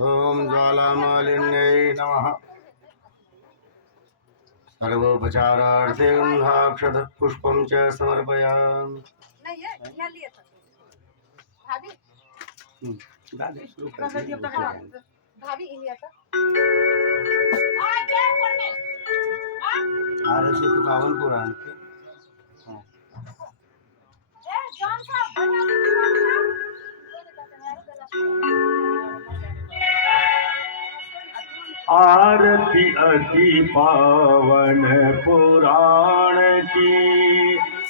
ओम ज्वालामालिन्यै नमः। सर्वोपचारार्थे गन्धाक्षतः पुष्पं च समर्पयामि। आरती तो कावन पुराण के आरती अति पावन पुराण की,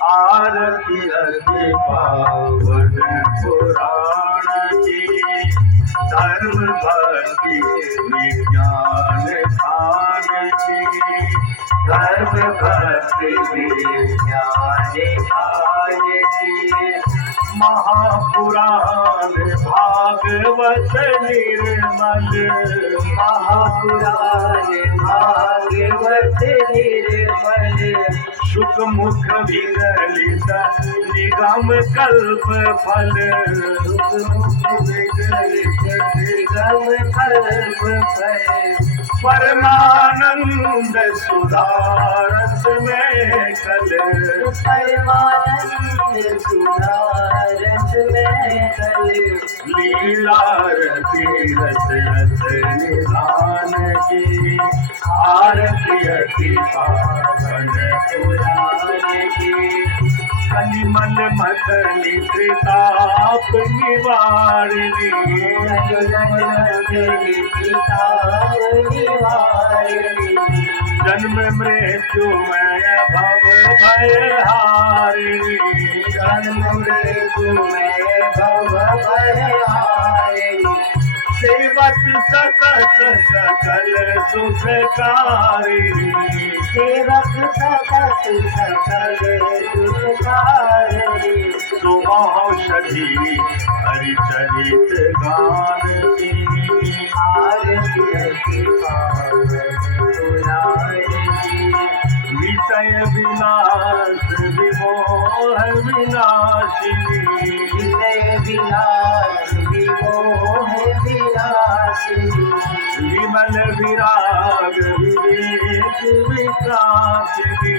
आरती अति पावन पुराण की, धर्म भक्ति विज्ञान खान की, धर्म भक्ति विज्ञान खान की, महापुराण भागवत निर्मल, महापुराण भागवत निर्मल, सुख मुख विगलित निगम कल्प फल, सुख मुख विगलित निगम कल्प फल, परमानंद सुधारस में कल, परमानंद सुधारस में कल, लीला रति रस रस निधान की, आरती अति पावन पुराण की, कलिमल मदनि प्रताप निवारिणी, जन्म मृत्युमय भव भयहारिणी, जन्म मृत्युमय भव भयहारिणी, सेवक सतत सकल सुखकारिणी, सेवक सतत सकल सुखकारिणी, सुमौषधि हरिचरित गान की, आरती अति पावन पुराण की, विषय विलास विमोह विनाशिनी, विषय विलास विमोह विनाशिनी, विमल विराग विवेक विकासिनी,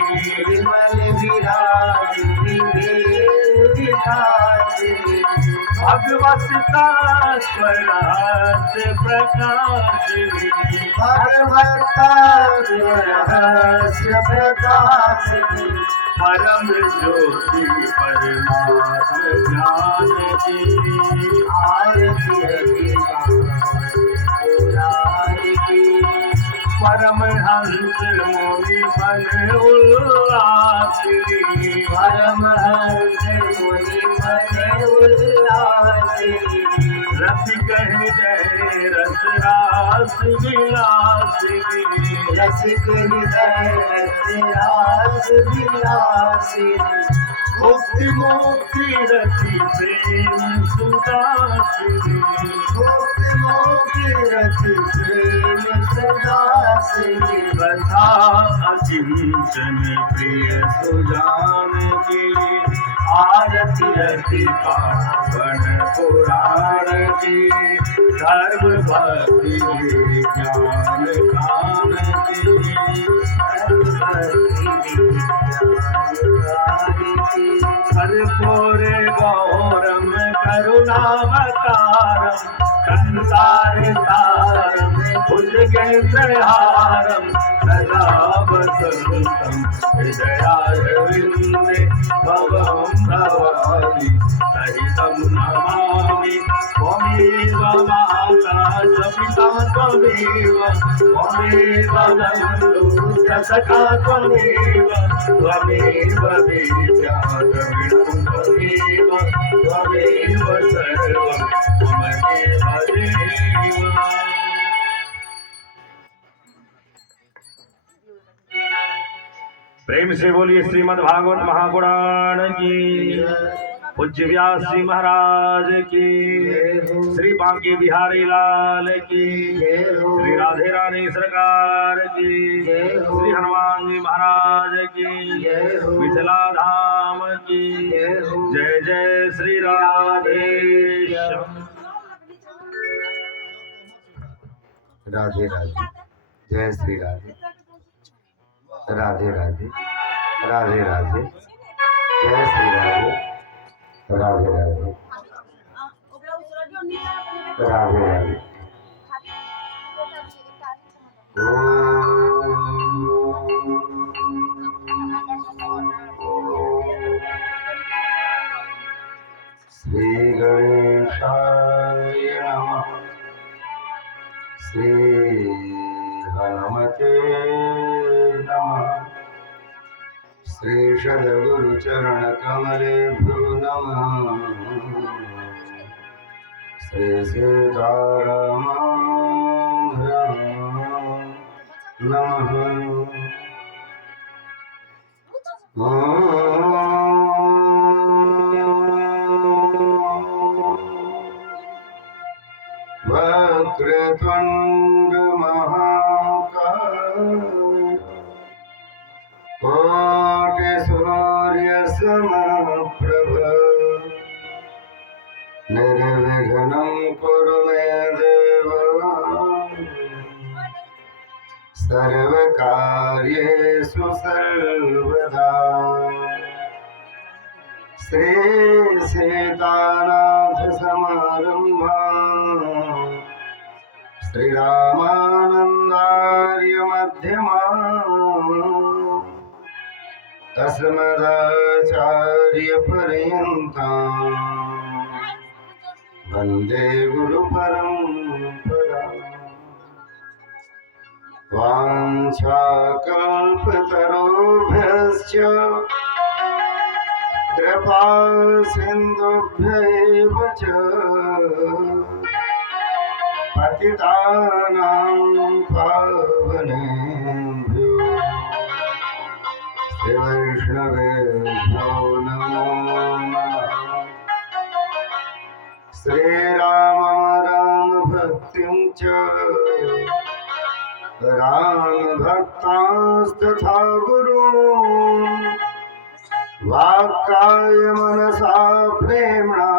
विमल विराग विवेक विकासिनी, भगवत रहस्य प्रकाशिनी, भगवत रहस्य प्रकाशिनी, परम ज्योति परमात्म ज्ञान की, आरती अति पुराण की, परमहंस मुनि मन उल्लासिनी, परमहंस मुनि मन उल्लासिनी, रसिक हृदय रस रास विलासिनी, रसिक हृदय रस रास विलासिनी, मुक्ति मुक्ति रति प्रेम सुदासिनी, मुक्ति मुक्ति रति प्रेम सुदासिनी, कथा अकिंचन प्रिय सुजान की, आरती अति पावन पुराण की, धर्म भक्ति विज्ञान खान की, धर्म भक्ति कर्पूरे गौरम करुणावतारम, संसारसारम भुजगेन्द्रहारम, सदा वसन्तं हृदयारविन्दे, भवं भवानि सहितं नमामि, त्वमेव माता च पिता त्वमेव, त्वमेव बन्धुः च सखा त्वमेव, त्वमेव विद्या द्रविणं त्वमेव, त्वमेव सर्वं त्वमेव देव। प्रेम से बोलिए श्रीमद् भागवत महापुराण की, पूज्य व्यास जी महाराज की, श्री बांके बिहारी लाल की, श्री राधे रानी सरकार की, श्री हनुमान जी महाराज की, मिथिला धाम की, जय जय श्री राधे। राधे राधे, जय श्री राधे, राधे राधे, राधे राधे, जय श्री राधे, राधे राधे, राधे राधे। श्री गणेशाय नमः। श्री हनुमते नमः। श्री सद्गुरुचरण कमलेभ्यो नमः। श्री सीतारामाय नमः। वक्रतुंड महाकाय कोटि सूर्य समप्रभ निर्विघ्नं कुरु मे देव सर्वकार्येषु सर्वदा। श्री सीतानाथ समारंभां श्रीरामानन्दार्य मध्यमाम् अस्मदाचार्य पर्यन्तां वन्दे गुरुपरम्पराम्। वाञ्छाकल्पतरुभ्यश्च कृपा सिन्धुभ्यैव च पतितानां पावनेभ्यो श्रीवैष्णवेभ्यो नमो नमः। श्रीराम राम भक्तिं च राम भक्तांस्तथा गुरून् वाक्काय मनसा प्रेम्णा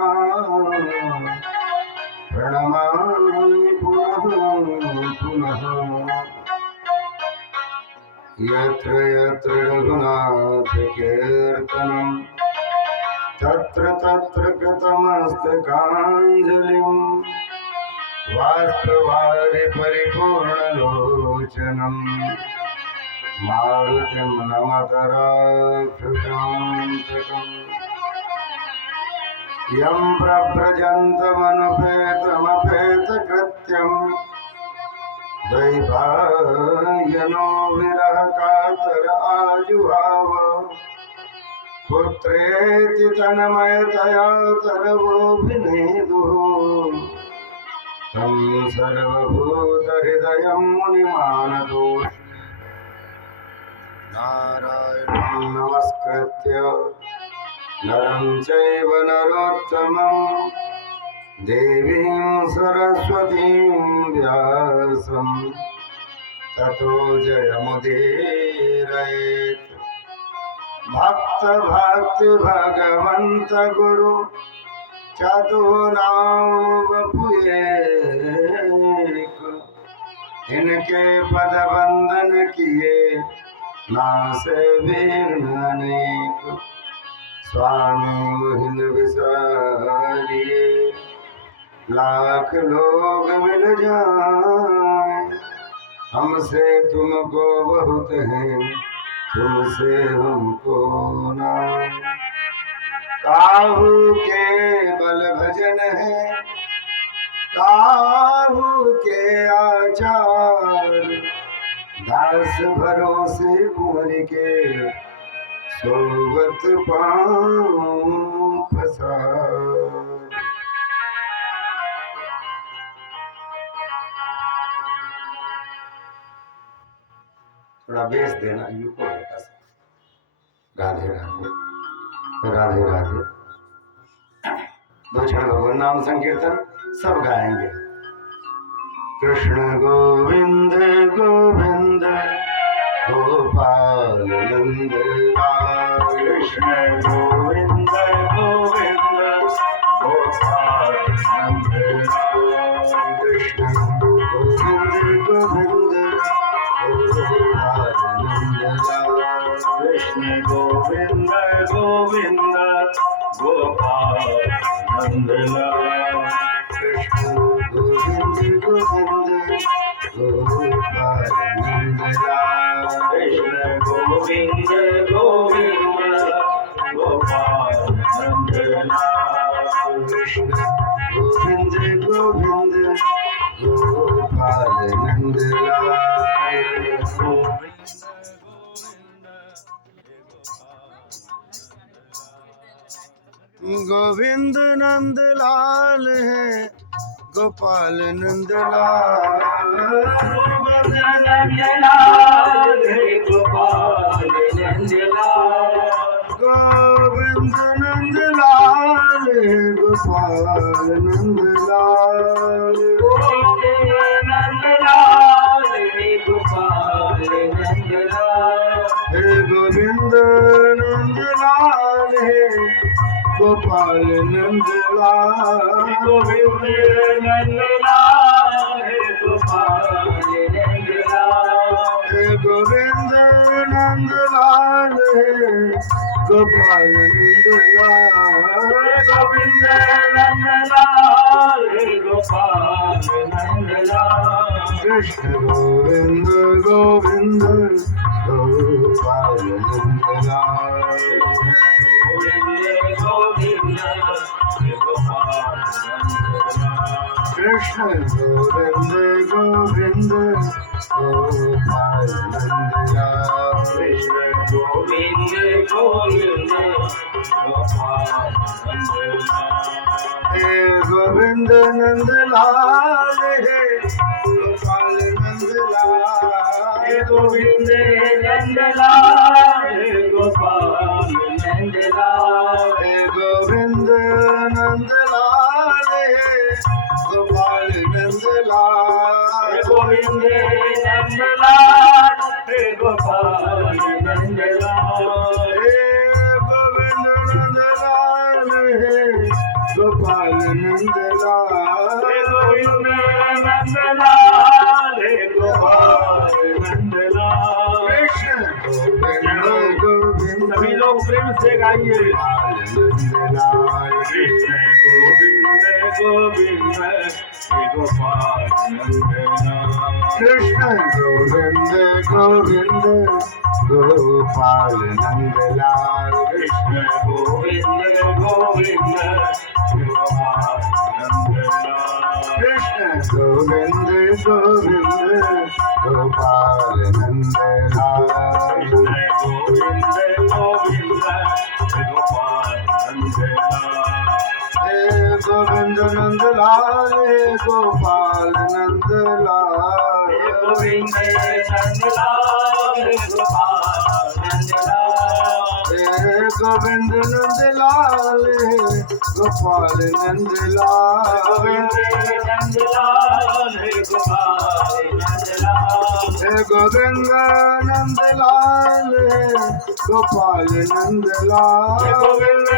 प्रणमामि पुनः पुनः। यत्र यत्र रघुनाथ कीर्तनं तत्र तत्र कृतमस्तकाञ्जलिं वाष्पवारि परिपूर्णलोचनं मारुतिं नमत राक्षसान्तकम्। यं प्रव्रजन्तमनुपेतमपेतकृत्यं द्वैपायनो विरहकातर आजुहाव पुत्रेति तन्मयतया तरवोऽभिनेदुः तं सर्वभूतहृदयं मुनिमानतोष। नारायणं नमस्कृत्य नरं चैव नरोत्तमं देवीं सरस्वतीं व्यासं ततो जयमुदीरयेत्। भक्त भक्ति भगवंत गुरु चतुर्नाम वपुएक इनके पद बंदन किए नासे विघ्न अनेक। स्वामी मोहिन विसारिए लाख लोग मिल जाए हमसे तुमको बहुत है तुमसे हमको ना। काहू के बल भजन है काहू के आचार दास भरोसे कुंवर के सोबत पाँव पसार। थोड़ा बेस देना युको होता है। राधे राधे, राधे राधे। दो क्षण भगवान नाम संकीर्तन सब गाएंगे। कृष्ण गोविंद गोविंद गोपाल नंद लाल। कृष्ण गोविंद गोविंद गोपाल नंद लाल। कृष्ण गोविंद गोविंद गोविंद गोपाल नंदलाल कृष्ण गोविंद गोविंद गोपाल नंदलाल कृष्ण गोविंद गोविंद गोपाल नंदलाल कृष्ण गोविंद गोविंद गोपाल नंदलाल गोविंद नंदलाल है गोपाल नंदलाल गोविंद नंदलाल गोपाल नंदलाल गोविंद नंदलाल है गोपाल नंदलाल नंदलाल गोपाल नंदलाल हे गोविंद नंदलाल है गोपाल नंदलाल गोविंद नंदलाल गोपाल नंदलाल हे गोविंद नंदलाल है गोपाल नंदलाल गोविंद नंदलाल गोपाल नंदलाल कृष्ण गोविंद गोविंद गोपाल नंदलाल कृष्ण गोविंद गोविंद गोपाल नंदलाल हे गोविंद नंदलाल हे गोपाल नंदलाल गोविंद नंदलाल गोपाल नंदलाल हे गोविंद नंदलाल हे गोपाल नंदलाल गोविंद नंदलाल गोपाल नंदलाल हे गोविंद नंदलाल हे गोपाल नंदलाल गोविंद नंदलाल गोपाल नंदलाल कृष्ण गोविंद गोविंद सभी लोग प्रेम से गाइए नंदलाल कृष्ण गोविंद गोविंद गोपाल नंदलाल कृष्ण गोविंद गोविंद गोपाल नंदलाल कृष्ण गोविंद गोविंद गोपाल नंदलाल कृष्ण गोविंद गोविंद गोपाल नंदलाल कृष्ण गोविंद गोविंद गोपाल नंदलाल हे गोविंद नंदलाल हे गोपाल नंदलाल गोविंद नंदलाल गोपाल नंदलाल हे गोविंद नंदलाल हे गोपाल नंदलाल गोविंद नंदलाल गोपाल नंदलाल हे गोविंद नंदलाल हे गोपाल नंदलाल गोविंद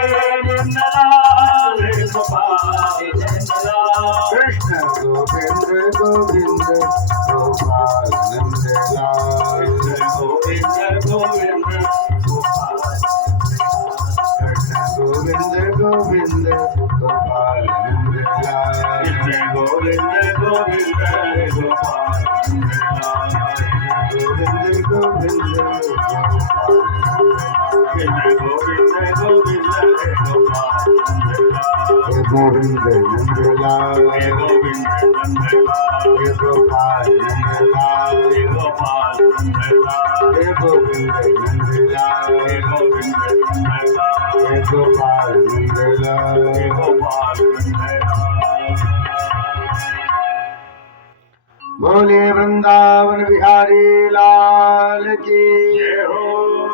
नंदलाल गोपाल नंदलाल कृष्ण गोविंद गोविंद गोपाल नंदलाल गोविंद गोविंद गोपाल कृष्ण गोविंद गोविंद गोपाल नंदलाल कृष्ण गोविंद गोविंद गोपाल नंदलाल गोविंद गोविंद गोपाल कृष्ण गोविंद गोविंद गोपाल नंदलाल हे गोविंद नंदलाल हे गोविंद नंदलाल हे गोपाल नंदलाल हे गोपाल नंदलाल हे गोविंद नंदलाल हे गोविंद नंदलाल हे गोपाल नंदलाल हे गोपाल नंदलाल बोले वृंदावन बिहारी लाल की जय हो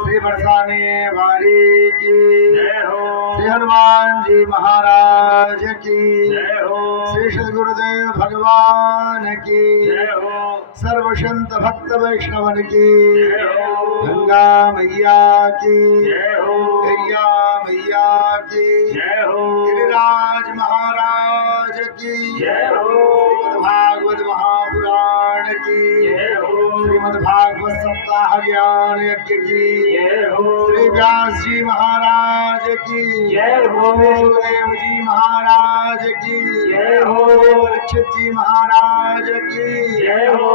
श्री बरसाने वाली की जय हो श्री हनुमान जी महाराज की जय हो श्री सद्गुरुदेव भगवान की जय हो सर्व संत भक्त वैष्णवन की जय हो गंगा मैया की जय हो गैया मैया की जय हो गिरिराज महाराज की जय हो श्रीमद् भागवत महापुराण की जय हो श्रीमद् भागवत सप्ताह महाज्ञान यज्ञ की जय हो। श्री व्यास जी महाराज की जय हो। श्री सुखदेव जी महाराज की जय हो। श्री परीक्षित जी महाराज की जय हो।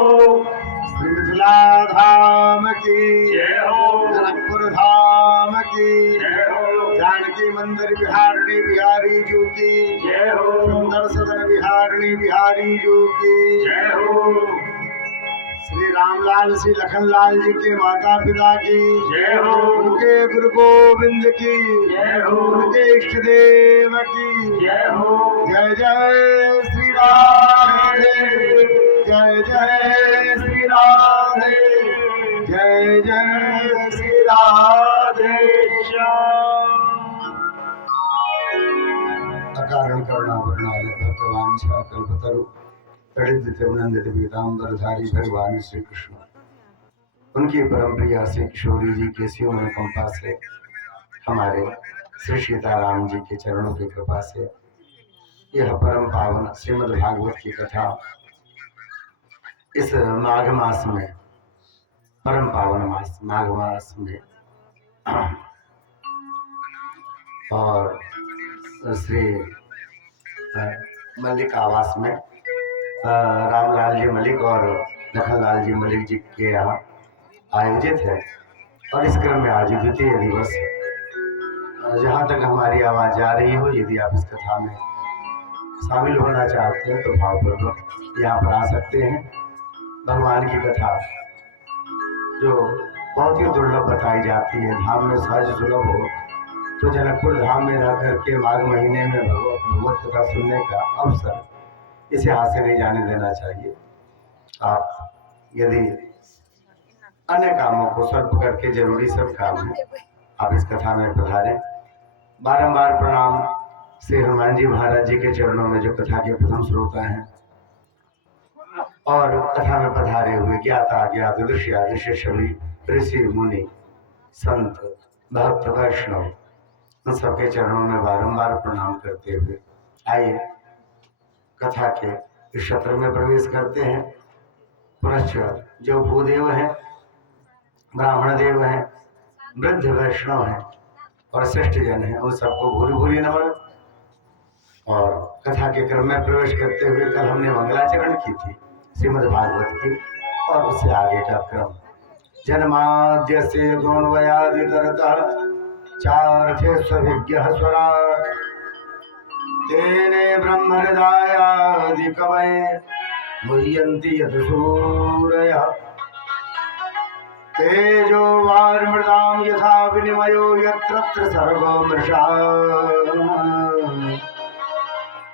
श्री मिथिला धाम की जय हो। जनकपुर धाम की जय हो। जानकी मंदिर बिहारिणी बिहारी जी की जय हो। सुंदर सदन बिहारिणी बिहारी जी की जय हो। श्री रामलाल श्री लखनलाल जी के माता पिता की जय हो। उनके गुरु गोविंद की जय हो। उनके इष्ट देव की जय हो। जय जय श्री राधे जय जय श्री राधे जय जय श्री राधे अकारण करुणावरणाले भक्तवांछा कल्पतरु तड़ित पीताम्बरधारी भगवान श्री कृष्ण उनकी परम प्रिया श्री किशोरी जी के शिव अनुकंपा से हमारे श्री सीताराम जी के चरणों की कृपा से यह परम पावन श्रीमद् भागवत की कथा इस माघ मास में परम पावन मास माघ मास में और श्री मलिक आवास में रामलाल जी मलिक और लखनलाल जी मलिक जी के यहाँ आयोजित है। और इस क्रम में आज द्वितीय दिवस जहाँ तक हमारी आवाज़ जा रही हो, यदि आप इस कथा में शामिल होना चाहते हैं तो भावपूर्वक यहाँ पर आ सकते हैं। भगवान की कथा जो बहुत ही दुर्लभ बताई जाती है, धाम में सहज सुलभ हो तो जनकपुर धाम में रह करके माघ महीने में भगवत कथा सुनने का अवसर इसे हाथ से नहीं जाने देना चाहिए। आप यदि अन्य कामों को सर्व करके जरूरी सब काम है, आप इस कथा में पधारें। बारंबार प्रणाम श्री हनुमान जी महाराज जी के चरणों में जो कथा के प्रथम श्रोता हैं और कथा में पधारे हुए ज्ञाता अज्ञात दृश्य अदृश्य सभी ऋषि मुनि संत भक्त वैष्णव उन सबके चरणों में बारंबार प्रणाम करते हुए आइए कथा के इस क्षेत्र में प्रवेश करते हैं। पुनश्च जो भूदेव हैं, ब्राह्मण देव हैं, वृद्ध वैष्णव हैं और श्रेष्ठ जन हैं, उन सबको भूरी भूरी नमन। और कथा के क्रम में प्रवेश करते हुए कल हमने मंगलाचरण की थी श्रीमद् भागवत की, और उससे आगे का क्रम जन्माद्य से गुणवयादितरतः चार्थे स्वभिज्ञः स्वराट् तेने ब्रह्महृदायादि कवये मुह्यन्ति यत् सूरयः तेजो वारिमृतां यथा विनिमयो यत्र सर्वो मृषा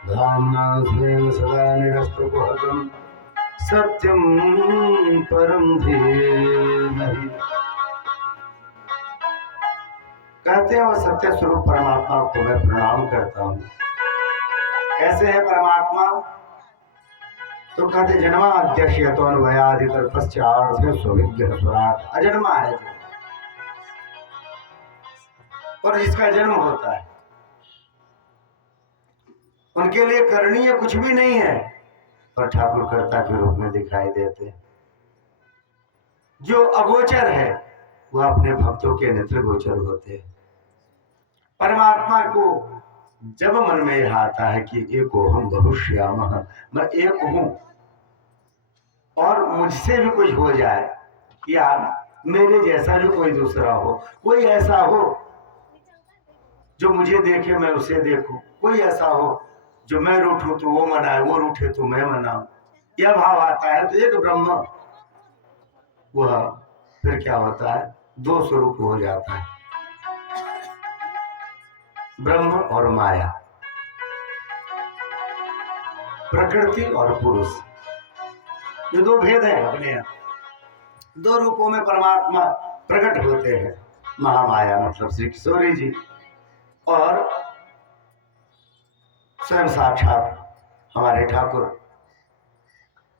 धाम्ना स्वेन सदा निरस्तकुहकं सत्यं परं धीमहि। कहते हैं, और सत्य स्वरूप परमात्मा को मैं प्रणाम करता हूँ। कैसे है परमात्मा? तो कहते जन्मा अध्यक्ष तो अन्वयादि पश्चात स्वविज्ञ स्वराट, अजन्मा है और जिसका जन्म होता है उनके लिए करणीय कुछ भी नहीं है, पर ठाकुर कर्ता के रूप में दिखाई देते हैं। जो अगोचर है वह अपने भक्तों के नेत्र गोचर होते हैं। परमात्मा को जब मन में यह आता है कि एको हम बहुश्याम, मैं एक हूं और मुझसे भी कुछ हो जाए, या मेरे जैसा भी कोई दूसरा हो, कोई ऐसा हो जो मुझे देखे मैं उसे देखूं, कोई ऐसा हो जो मैं रूठूं तो वो मनाए, वो रूठे तो मैं मनाऊं, यह भाव आता है तो एक ब्रह्म वह फिर क्या होता है, दो स्वरूप हो जाता है, ब्रह्म और माया, प्रकृति और पुरुष। ये दो भेद हैं अपने यहाँ। दो रूपों में परमात्मा प्रकट होते हैं, महामाया मतलब श्री किशोरी जी और स्वयं साक्षात हमारे ठाकुर।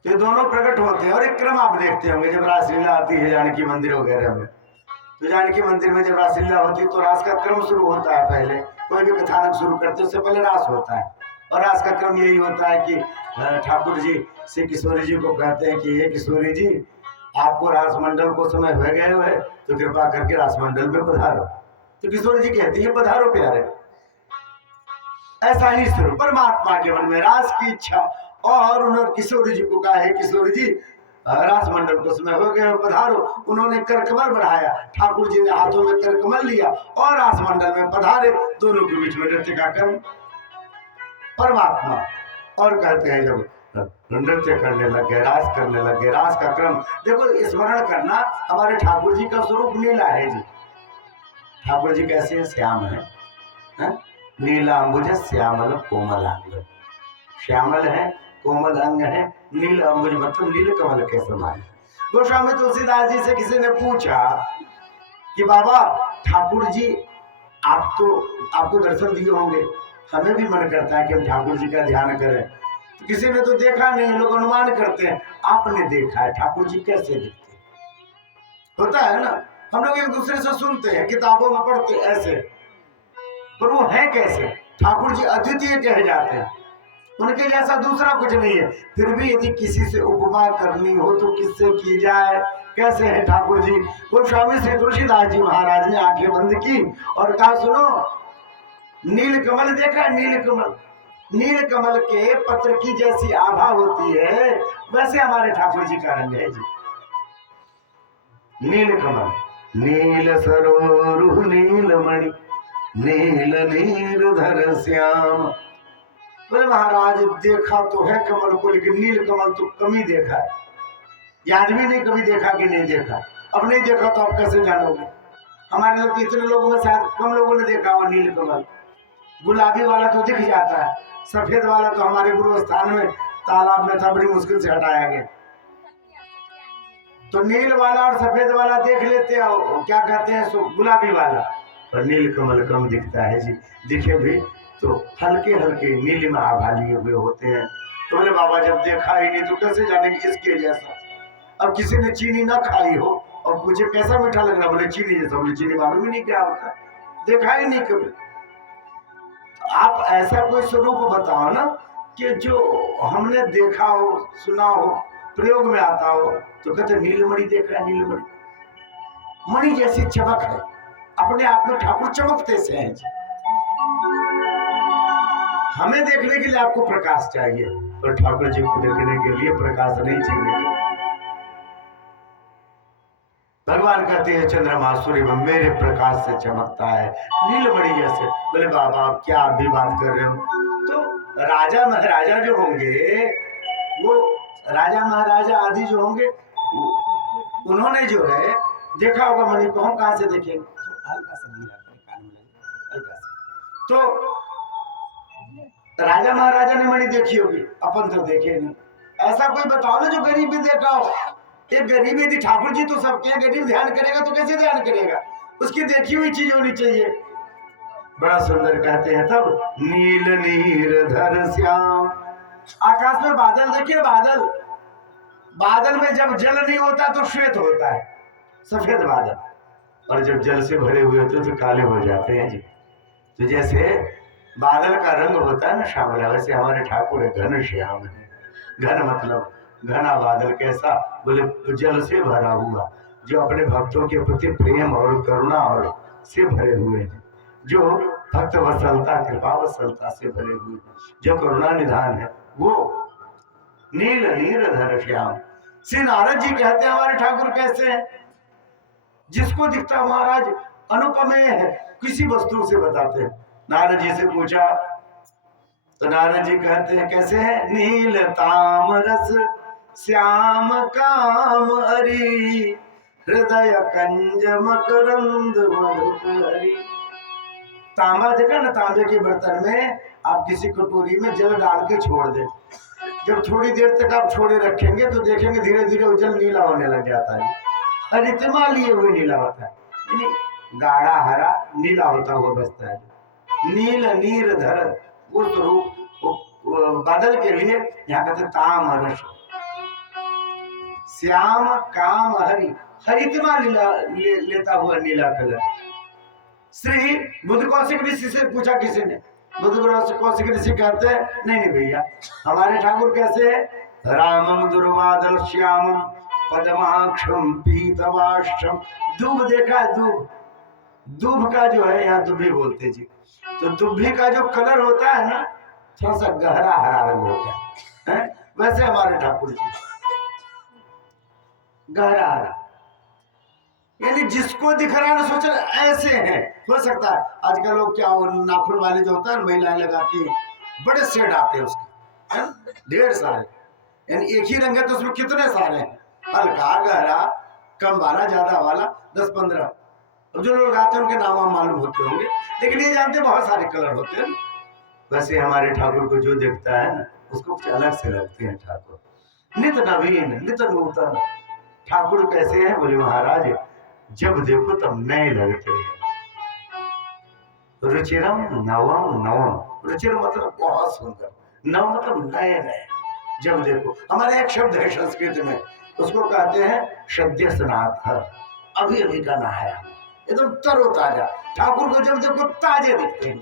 ये दोनों प्रकट होते हैं। और एक क्रम आप देखते होंगे, जब रासलीला आती है जानकी मंदिर वगैरह में, तो जानकी मंदिर में जब रासलीला होती है तो रास का क्रम शुरू होता है। पहले कोई भी कथानक शुरू करते हैं उससे पहले रास होता है, और रास का क्रम यही होता है कि ठाकुर जी श्री किशोरी जी को कहते हैं कि हे किशोरी जी, आपको रासमंडल को समय हो गए हुए तो कृपा करके रासमंडल में पधारो। तो किशोर जी कहती है पधारो प्यारे। ऐसा ही स्वरूप परमात्मा के मन में रास की इच्छा, और उन्होंने किशोर जी को कहा है किशोर जी रासमंडल को समय हो गया पधारो। उन्होंने करकमल बढ़ाया, ठाकुर जी ने हाथों में करकमल लिया और रासमंडल में पधारे। दोनों के बीच में नृत्य का क्रम परमात्मा। और कहते हैं जब नृत्य करने लग गए, रास करने लग गए, रास का क्रम देखो, स्मरण करना हमारे ठाकुर जी का स्वरूप नीला है जी। ठाकुर जी कैसे है? श्याम है, नीलांबुज श्यामल कोमल अंग। श्यामल है, कोमल अंग है, नील अंबुज मतलब नील कमल के समान। गोस्वामी तुलसीदास जी से किसी ने पूछा कि बाबा ठाकुर जी आप तो आपको दर्शन दिए होंगे, हमें भी मन करता है कि हम ठाकुर जी का ध्यान करें। तो किसी ने तो देखा नहीं, लोग अनुमान करते हैं, आपने देखा है ठाकुर जी कैसे दिखते? होता है ना, हम लोग एक दूसरे से सुनते हैं, किताबों में पढ़ते ऐसे, पर वो है कैसे? ठाकुर जी अद्वितीय कहे जाते हैं, उनके जैसा दूसरा कुछ नहीं है। फिर भी यदि किसी से उपमा करनी हो तो किससे की जाए? कैसे है ठाकुर जी? वो स्वामी श्री तुलसीदास जी महाराज ने आंखें बंद की और कहा सुनो, नील कमल देखा? नील कमल, नील कमल के पत्र की जैसी आभा होती है वैसे हमारे ठाकुर जी का रंग है जी। नील कमल, नील सरोरु नीलमणि, नील नीरधर श्याम। बोले महाराज देखा तो है कमल को, लेकिन नील कमल तो कम ही देखा है। ये आदमी ने कभी देखा कि नहीं देखा? अब नहीं देखा तो आप कैसे जानोगे? हमारे लोग इतने लोगों में शायद कम लोगों ने देखा हुआ नील कमल। गुलाबी वाला तो दिख जाता है, सफेद वाला तो हमारे गुरु स्थान में तालाब में था, बड़ी मुश्किल से हटाया गया। तो नील वाला और सफेद वाला देख लेते हैं, क्या कहते हैं गुलाबी वाला, और नील कमल कम दिखता है जी। दिखे भी तो हल्के हल्के नीलिमा आभा लिए हुए होते हैं। तो बोले बाबा जब देखा ही नहीं तो कैसे जानेंगे इसके जैसा? अब किसी ने चीनी ना खाई हो और पूछे कैसा मीठा लग रहा, बोले चीनी जैसा। बोले चीनी मालूम ही नहीं क्या होता, देखा ही नहीं कभी। आप ऐसा कोई स्वरूप बताओ ना कि जो हमने देखा हो, सुना हो, प्रयोग में आता हो। तो कहते नीलमणि देख रहा है, नीलमणि मणि जैसी चमक है, अपने आप में ठाकुर चमकते से हैं जी। हमें देखने के लिए आपको प्रकाश चाहिए, तो ठाकुर जी को देखने के लिए प्रकाश नहीं चाहिए। भगवान कहते हैं चंद्रमा सूर्य में मेरे प्रकाश से चमकता है नीलमणि जैसे। बोले बाबा आप क्या आप भी बात कर रहे हो? तो राजा महाराजा जो होंगे, वो राजा महाराजा आदि जो होंगे, उन्होंने जो है देखा होगा मणि को, हम कहाँ से देखेंगे? तो हल्का सा नीला कान में हल्का सा। तो राजा महाराजा ने मणि देखी होगी, अपन तो देखे नहीं। ऐसा कोई बताओ ना जो गरीब भी देखा हो। एक गरीब यदि ठाकुर जी तो सबके गरीब ध्यान करेगा तो कैसे ध्यान करेगा? उसकी देखी हुई चीज होनी चाहिए। बड़ा सुंदर कहते हैं तब नील नीरधर श्याम। आकाश में बादल देखिए, बादल, बादल में जब जल नहीं होता तो श्वेत होता है, सफेद बादल, और जब जल से भरे हुए होते तो काले हो जाते हैं जी। तो जैसे बादल का रंग होता है ना श्यामला, वैसे हमारे ठाकुर है घन श्याम है। घन मतलब घना बादल कैसा? बोले जल से भरा हुआ, जो अपने भक्तों के प्रति प्रेम और करुणा और से भरे हुए हैं, जो भक्त वत्सलता कृपा वत्सलता से भरे हुए, जो करुणा निधान है, वो नील नीरधर श्याम। श्री नारद जी कहते हैं हमारे ठाकुर कैसे हैं? जिसको दिखता महाराज अनुपमेय है, किसी वस्तु से बताते हैं। नारद जी से पूछा तो नारद जी कहते हैं कैसे है? नील तामरस श्याम काम हरि, हृदय कंज मकरंद मधुकरी। तांबा देखा ना, तांबे के बर्तन में आप किसी कटोरी में जल डाल के छोड़ दें, जब थोड़ी देर तक आप छोड़े रखेंगे तो देखेंगे धीरे धीरे वो जल नीला होने लग जाता है। हरितमा लिए हुए नीला होता है, यानी गाढ़ा हरा नीला होता हुआ बचता है। नील नीरधर वो स्वरूप बादल के लिए यहाँ कहते तामरस। श्याम काम हरि, हरितमा लेता हुआ नीला कलर। श्री बुद्ध कौशिक ऋषि से पूछा किसी ने, बुद्ध कौशिक ऋषि कहते हैं नहीं नहीं भैया, हमारे ठाकुर कैसे है? रामम दुर्वादल श्यामम पद्माक्षम पीतवाक्षम। दूब देखा है? दूब, दूब का जो है, यहाँ दुबी बोलते जी, तो दुबी का जो कलर होता है ना, थोड़ा सा गहरा हरा रंग होता है, वैसे हमारे ठाकुर जी गहरा हरा, यानी जिसको दिख रहा है ना सोच रहे ऐसे हैं। हो सकता है आजकल लोग क्या, वो नाखून वाले जो होता है ना, महिलाएं लगाती हैं, बड़े शेड आते हैं उसके, है ना, ढेर सारे, यानी एक ही रंग है तो उसमें कितने सारे हैं, हल्का गहरा कम वाला ज्यादा वाला 10-15। अब जो लोग आते हैं उनके नाम मालूम होते होंगे, लेकिन ये जानते बहुत सारे कलर होते हैं। वैसे हमारे ठाकुर को जो देखता है ना उसको कुछ अलग से लगते हैं ठाकुर, नित नवीन नित नूतन। ठाकुर कैसे हैं? बोले महाराज जब देखो तब नए लगते हैं। रुचिरम नवम नवम, रुचिर मतलब बहुत सुंदर, नव मतलब नए नए। जब देखो, हमारे एक शब्द है संस्कृत में, उसको कहते हैं सद्य स्नात, अभी अभी का नहाया, एकदम तरोताजा। ठाकुर को जब देखो ताजे दिखते हैं,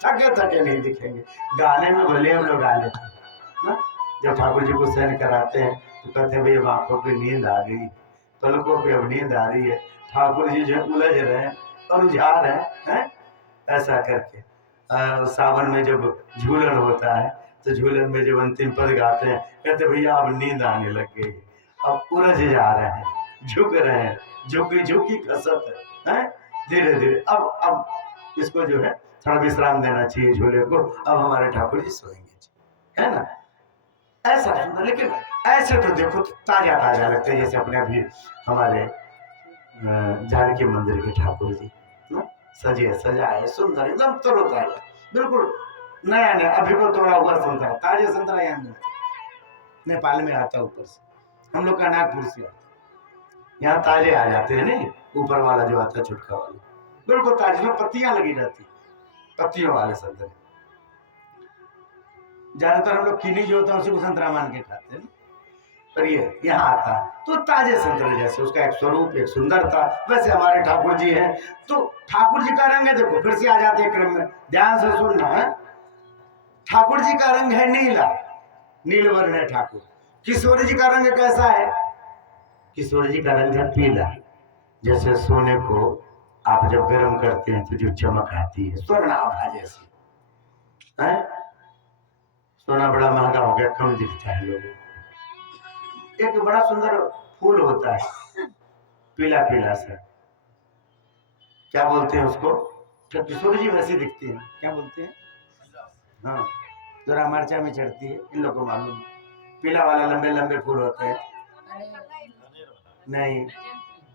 थके थके नहीं दिखेंगे। गाने में भले हम लोग गा लेते हैं, जब ठाकुर जी को सहन कराते हैं तो कहते हैं भाई आंखों पे नींद आ गई, पलकों पे अब नींद आ रही है, ठाकुर जी जो उलझ रहे हैं और उझा रहे हैं, ऐसा करके। सावन में जब झूलन होता है तो झूलन में जब अंतिम पद गाते हैं, कहते भैया अब नींद आने लग गई, अब उलझ जा रहे हैं, झुक रहे हैं, झुकी झुकी खसत है, धीरे धीरे अब इसको जो है थोड़ा विश्राम देना चाहिए झूले को, अब हमारे ठाकुर जी सोएंगे, है ना, ऐसा सुंदर। लेकिन ऐसे तो देखो तो ताजा ताजा लगते हैं, जैसे अपने अभी हमारे जानकी मंदिर के ठाकुर जी ना, सजे सजाए सुंदर, एकदम तरोताजा, बिल्कुल नया नया, अभी को तोड़ा हुआ संतरा, ताजे संतरा यहाँ मिलता है, नेपाल में आता ऊपर से, हम लोग का नागपुर से आता, यहाँ ताजे आ जाते हैं, नहीं ऊपर वाला जो आता है छुटका वाला, बिल्कुल ताजे, में पत्तियां लगी रहती, पत्तियों वाले संतरे। ज्यादातर हम लोग किनी जो होता है उसी को संतरा मान के खाते हैं, पर ये यहाँ आता है तो ताजे संतरे जैसे, उसका एक स्वरूप एक सुंदरता। वैसे हमारे ठाकुर जी हैं, तो ठाकुर जी का रंग है, देखो फिर से आ जाते हैं क्रम में, ध्यान से सुनना है। ठाकुर जी का रंग है नीला, नीलवर्ण है ठाकुर। किशोर जी का रंग कैसा है? किशोर जी का रंग है पीला, जैसे सोने को आप जब गर्म करते हैं तो जो चमक आती है, स्वर्णाभा जैसी है। सोना बड़ा महंगा हो गया, कम दिखता है लोगों को। एक बड़ा सुंदर फूल होता है पीला पीला सा, क्या बोलते हैं उसको? क्या किशोर जी वैसी दिखती है, क्या बोलते हैं? हाँ, जो रामर्चा में चढ़ती है, इन लोगों को मालूम है। पीला वाला लंबे लंबे फूल होते हैं। नहीं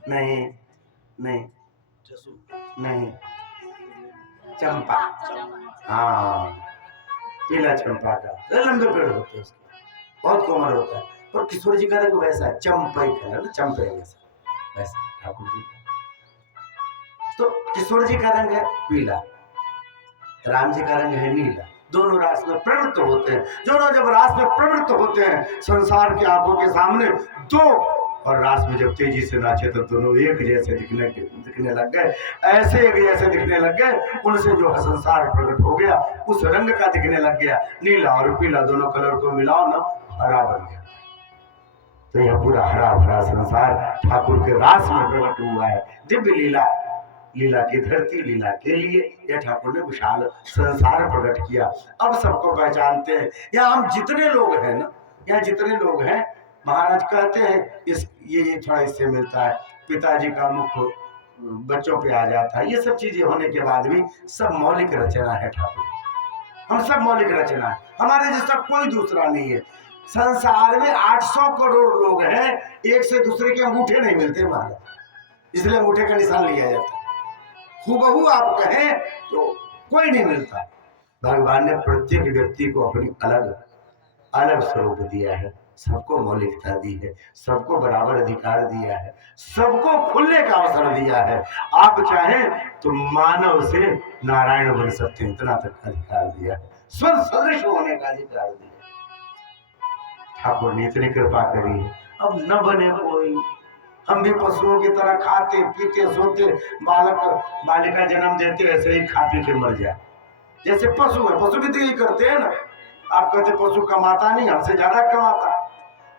नहीं नहीं नहीं, चंपा, हाँ पीला चंपा का लंबे पेड़ होते हैं उसके, बहुत कोमल होता है। पर किशोर जी का रंग वैसा है, चंपई कलर ना, चंपे वैसा, वैसा ठाकुर जी का। तो किशोर जी का रंग है पीला, राम जी का रंग है नीला। दोनों रास में प्रवृत्त होते हैं, दोनों जब रास में प्रवृत्त होते हैं संसार की आंखों के सामने, दो और रास में जब तेजी से नाचे तो दोनों एक जैसे दिखने लग गए, ऐसे एक जैसे दिखने लग गए, उनसे जो संसार प्रकट हो गया उस रंग का दिखने लग गया। नीला और पीला दोनों कलर को मिलाओ ना, हरा बन गया। तो यह पूरा हरा भरा संसार ठाकुर के रास में प्रकट हुआ है। दिव्य लीला, लीला की धरती, लीला के लिए यह ठाकुर ने विशाल संसार प्रकट किया। अब सबको पहचानते हैं। यहाँ हम जितने लोग हैं ना, यहाँ जितने लोग हैं, महाराज कहते हैं इस ये थोड़ा इससे मिलता है, पिताजी का मुख बच्चों पे आ जाता है। ये सब चीजें होने के बाद भी सब मौलिक रचना है ठाकुर, हम सब मौलिक रचना है, हमारे जैसा कोई दूसरा नहीं है। संसार में 800 करोड़ लोग हैं, एक से दूसरे के अंगूठे नहीं मिलते महाराज, इसलिए अंगूठे का निशान लिया जाता है। हुबहू आप कहें तो कोई नहीं मिलता। भगवान ने प्रत्येक व्यक्ति को अपनी अलग अलग स्वरूप दिया है, सबको मौलिकता दी है, सबको बराबर अधिकार दिया है, सबको खुलने का अवसर दिया है। आप चाहें तो मानव से नारायण बन सकते हैं, इतना तक अधिकार दिया है, स्व सदृश होने का अधिकार दिया। ठाकुर ने इतनी कृपा करी है, अब न बने कोई। हम भी पशुओं की तरह खाते पीते सोते, बालक बालिका जन्म देते, ऐसे ही खा पी के मर जाए। जैसे पशु है, पशु भी तो यही करते हैं ना। आप कहते पशु कमाता नहीं, हमसे ज्यादा कमाता।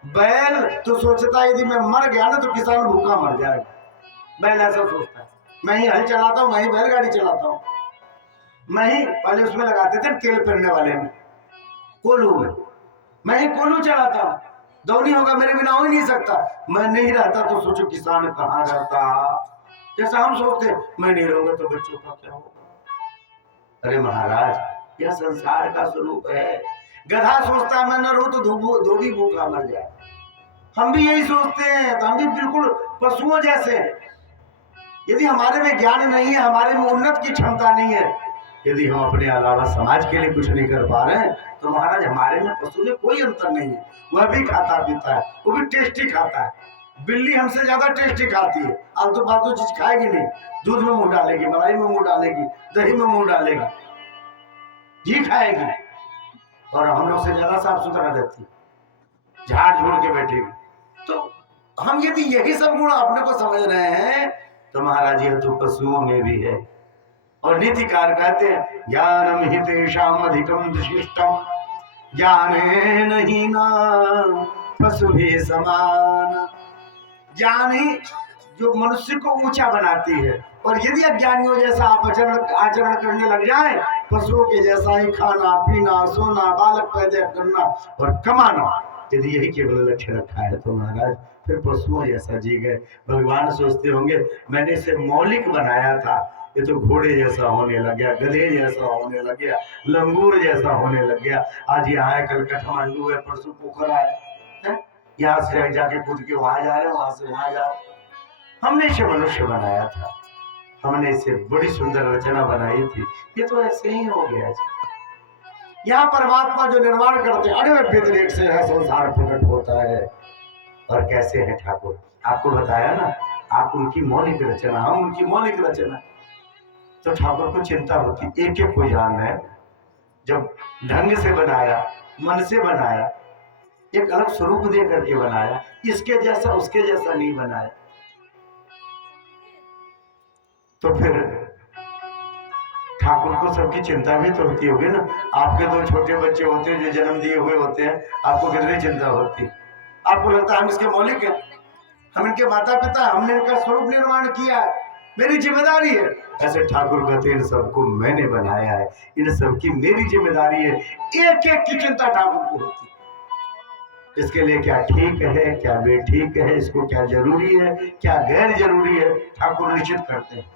बैल तो सोचता है यदि मैं मर गया ना तो किसान भूखा मर जाएगा। बैल ऐसा सोचता है, मैं ही हल चलाता हूँ, मैं ही बैलगाड़ी चलाता हूँ, मैं ही पहले उसमें लगाते थे तेल पेरने वाले में, कोल्हू में, मैं ही कोल्हू चलाता हूँ, दौनी होगा मेरे बिना हो ही नहीं सकता। मैं नहीं रहता तो सोचो किसान कहाँ रहता। जैसा हम सोचते मैं नहीं रहूंगा तो बच्चों का क्या होगा। अरे महाराज यह संसार का स्वरूप है। गधा सोचता है मैं न रहूं तो धोबी भूखा मर जाए। हम भी यही सोचते हैं, तो हम भी बिल्कुल पशुओं जैसे हैं। यदि हमारे में ज्ञान नहीं है, हमारे में उन्नत की क्षमता नहीं है, यदि हम अपने अलावा समाज के लिए कुछ नहीं कर पा रहे हैं, तो महाराज हमारे में पशु में कोई अंतर नहीं है। वह भी खाता पीता है, वो भी टेस्टी खाता है। बिल्ली हमसे ज्यादा टेस्टी खाती है, आलतू फालतू चीज खाएगी नहीं, दूध में मुंह डालेगी, मलाई में मुंह डालेगी, दही में मुंह डालेगी, घी खाएगी, और हम लोग से ज्यादा साफ सुथरा रहती है, झाड़ झूड़ के बैठेगी। तो हम यदि यही सब गुण अपने को समझ रहे हैं तो महाराज यह तो पशुओं में भी है। और नीतिकार कहते हैं ज्ञानम हि तेषाम अधिकम दुशिष्टम ज्ञानेन हीना पशुभिः समान। ज्ञान ही जो मनुष्य को ऊंचा बनाती है, और यदि अज्ञानियों जैसा आप आचरण करने लग जाए, पशुओं के जैसा ही खाना पीना सोना बालक पैदा करना और कमाना, यदि यही केवल लक्ष्य रखा है तो महाराज फिर पशुओं जैसा जी गए। भगवान सोचते होंगे मैंने इसे मौलिक बनाया था, ये तो घोड़े जैसा होने लग गया, गधे जैसा होने लग गया, लंगूर जैसा होने लग गया। आज यहाँ है, कल काठमांडू है, परसों पोखरा है, यहाँ से जाके कूद के वहां जा रहे, वहां से वहां जा रहे। हमने इसे मनुष्य बनाया था, हमने इसे बड़ी सुंदर रचना बनाई थी, ये तो ऐसे ही हो गया जी। यहाँ परमात्मा जो निर्माण करते हैं, अरे व्यतिरेक से है संसार प्रकट होता है। और कैसे है ठाकुर, आपको बताया ना, आप उनकी मौलिक रचना, हम उनकी मौलिक रचना। तो ठाकुर को चिंता होती, एक एक को जान है, जब ढंग से बनाया, मन से बनाया, एक अलग स्वरूप दे करके बनाया, इसके जैसा उसके जैसा नहीं बनाया। तो फिर ठाकुर को सबकी चिंता भी तो होती होगी ना। आपके दो छोटे बच्चे होते हैं जो जन्म दिए हुए होते हैं, आपको कितनी चिंता होती है। आपको लगता है हम इसके मौलिक हैं, हम इनके माता पिता, हमने इनका स्वरूप निर्माण किया है, मेरी जिम्मेदारी है। ऐसे ठाकुर कहते हैं इन सबको मैंने बनाया है, इन सबकी मेरी जिम्मेदारी है। एक एक की चिंता ठाकुर को होती है, इसके लिए क्या ठीक है क्या बेठीक है, इसको क्या जरूरी है क्या गैर जरूरी है, ठाकुर निश्चित करते हैं।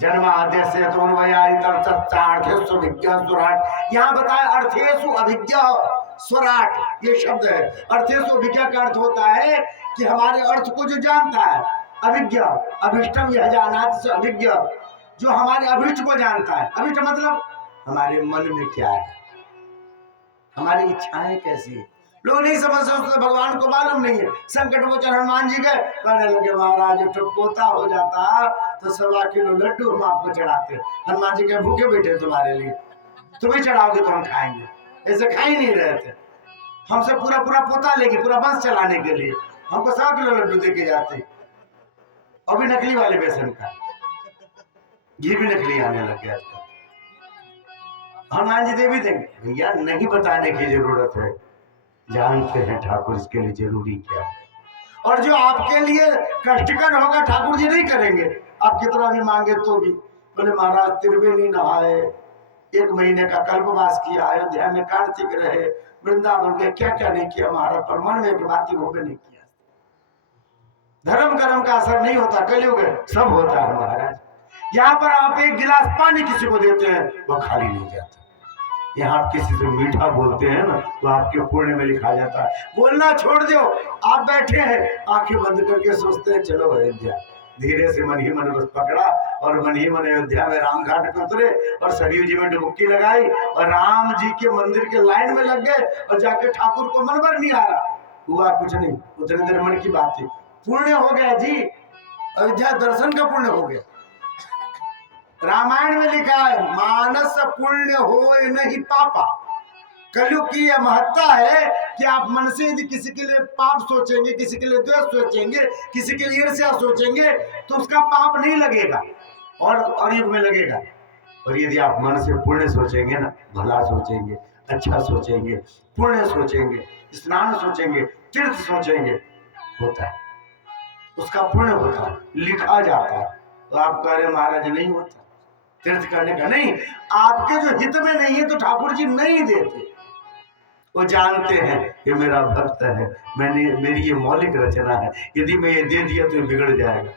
जन्माद्यस्य यहाँ बताया अर्थेषु अभिज्ञा स्वराट, ये शब्द है। अर्थेषु अभिज्ञा का अर्थ होता है कि हमारे अर्थ को जो जानता है, अभिज्ञा अभिष्टम यह जानाति से अभिज्ञा, जो हमारे अभिष्ट को जानता है। अभिष्ट मतलब हमारे मन में क्या है, हमारी इच्छाएं कैसी है। लोग नहीं समझ सकते, भगवान को मालूम नहीं है। संकट मोचन हनुमान जी गए, कहने लगे महाराज एक पोता हो जाता तो 1.25 किलो लड्डू हम आपको चढ़ाते। हनुमान जी के भूखे बैठे तुम्हारे लिए, तुम्हें चढ़ाओगे तो हम खाएंगे, ऐसे खा ही नहीं रहे थे। हमसे पूरा पूरा पोता लेके पूरा वंश चलाने के लिए हमको 100 किलो लड्डू दे के जाते, और भी नकली वाले बेसन का, घी भी नकली आने लग गया। हनुमान जी दे भी देंगे, भैया नहीं बताने की जरूरत है, जानते हैं ठाकुर इसके लिए जरूरी क्या है। और जो आपके लिए कष्टकर होगा ठाकुर जी नहीं करेंगे। आप कितना भी मांगे तो भी, बोले महाराज त्रिवेणी नहाए, 1 महीने का कल्पवास किया, अयोध्या में कार्तिक रहे, वृंदावन गए, क्या क्या नहीं किया महाराज, पर मन में एक बात वो भी नहीं किया। धर्म कर्म का असर नहीं होता, कलयुग है, सब होता है महाराज। यहाँ पर आप 1 गिलास पानी किसी को देते हैं वो खाली नहीं जाता। यहाँ आप किसी से मीठा बोलते हैं ना तो आपके पुण्य में लिखा जाता है। बोलना छोड़ दो, आप बैठे हैं आंखें बंद करके सोचते हैं चलो अयोध्या, धीरे से मन ही मन बस पकड़ा और मन ही मन अयोध्या में राम घाट पे उतरे और सरयू जी में डुबकी लगाई और राम जी के मंदिर के लाइन में लग गए, और जाके ठाकुर को मन भर नहीं आ रहा, हुआ कुछ नहीं, उतने देर मन की बात थी, पुण्य हो गया जी, अयोध्या दर्शन का पुण्य हो गया। रामायण में लिखा है मानस पुण्य होए नहीं पापा। कलयुग की यह महत्ता है कि आप मन से यदि किसी के लिए पाप सोचेंगे, किसी के लिए द्वेष सोचेंगे, किसी के लिए ईर्ष्या सोचेंगे तो उसका पाप नहीं लगेगा और युग में लगेगा। और यदि आप मन से पुण्य सोचेंगे ना, भला सोचेंगे, अच्छा सोचेंगे, पुण्य सोचेंगे, स्नान सोचेंगे, तीर्थ सोचेंगे, होता है, उसका पुण्य होता है, लिखा जाता है। तो आप कह रहे महाराज नहीं होता तीर्थ करने का, नहीं, आपके जो हित में नहीं है तो ठाकुर जी नहीं देते। वो जानते हैं ये मेरा भक्त है, मेरी ये मौलिक रचना है, यदि मैं ये दे दिया तो ये बिगड़ जाएगा,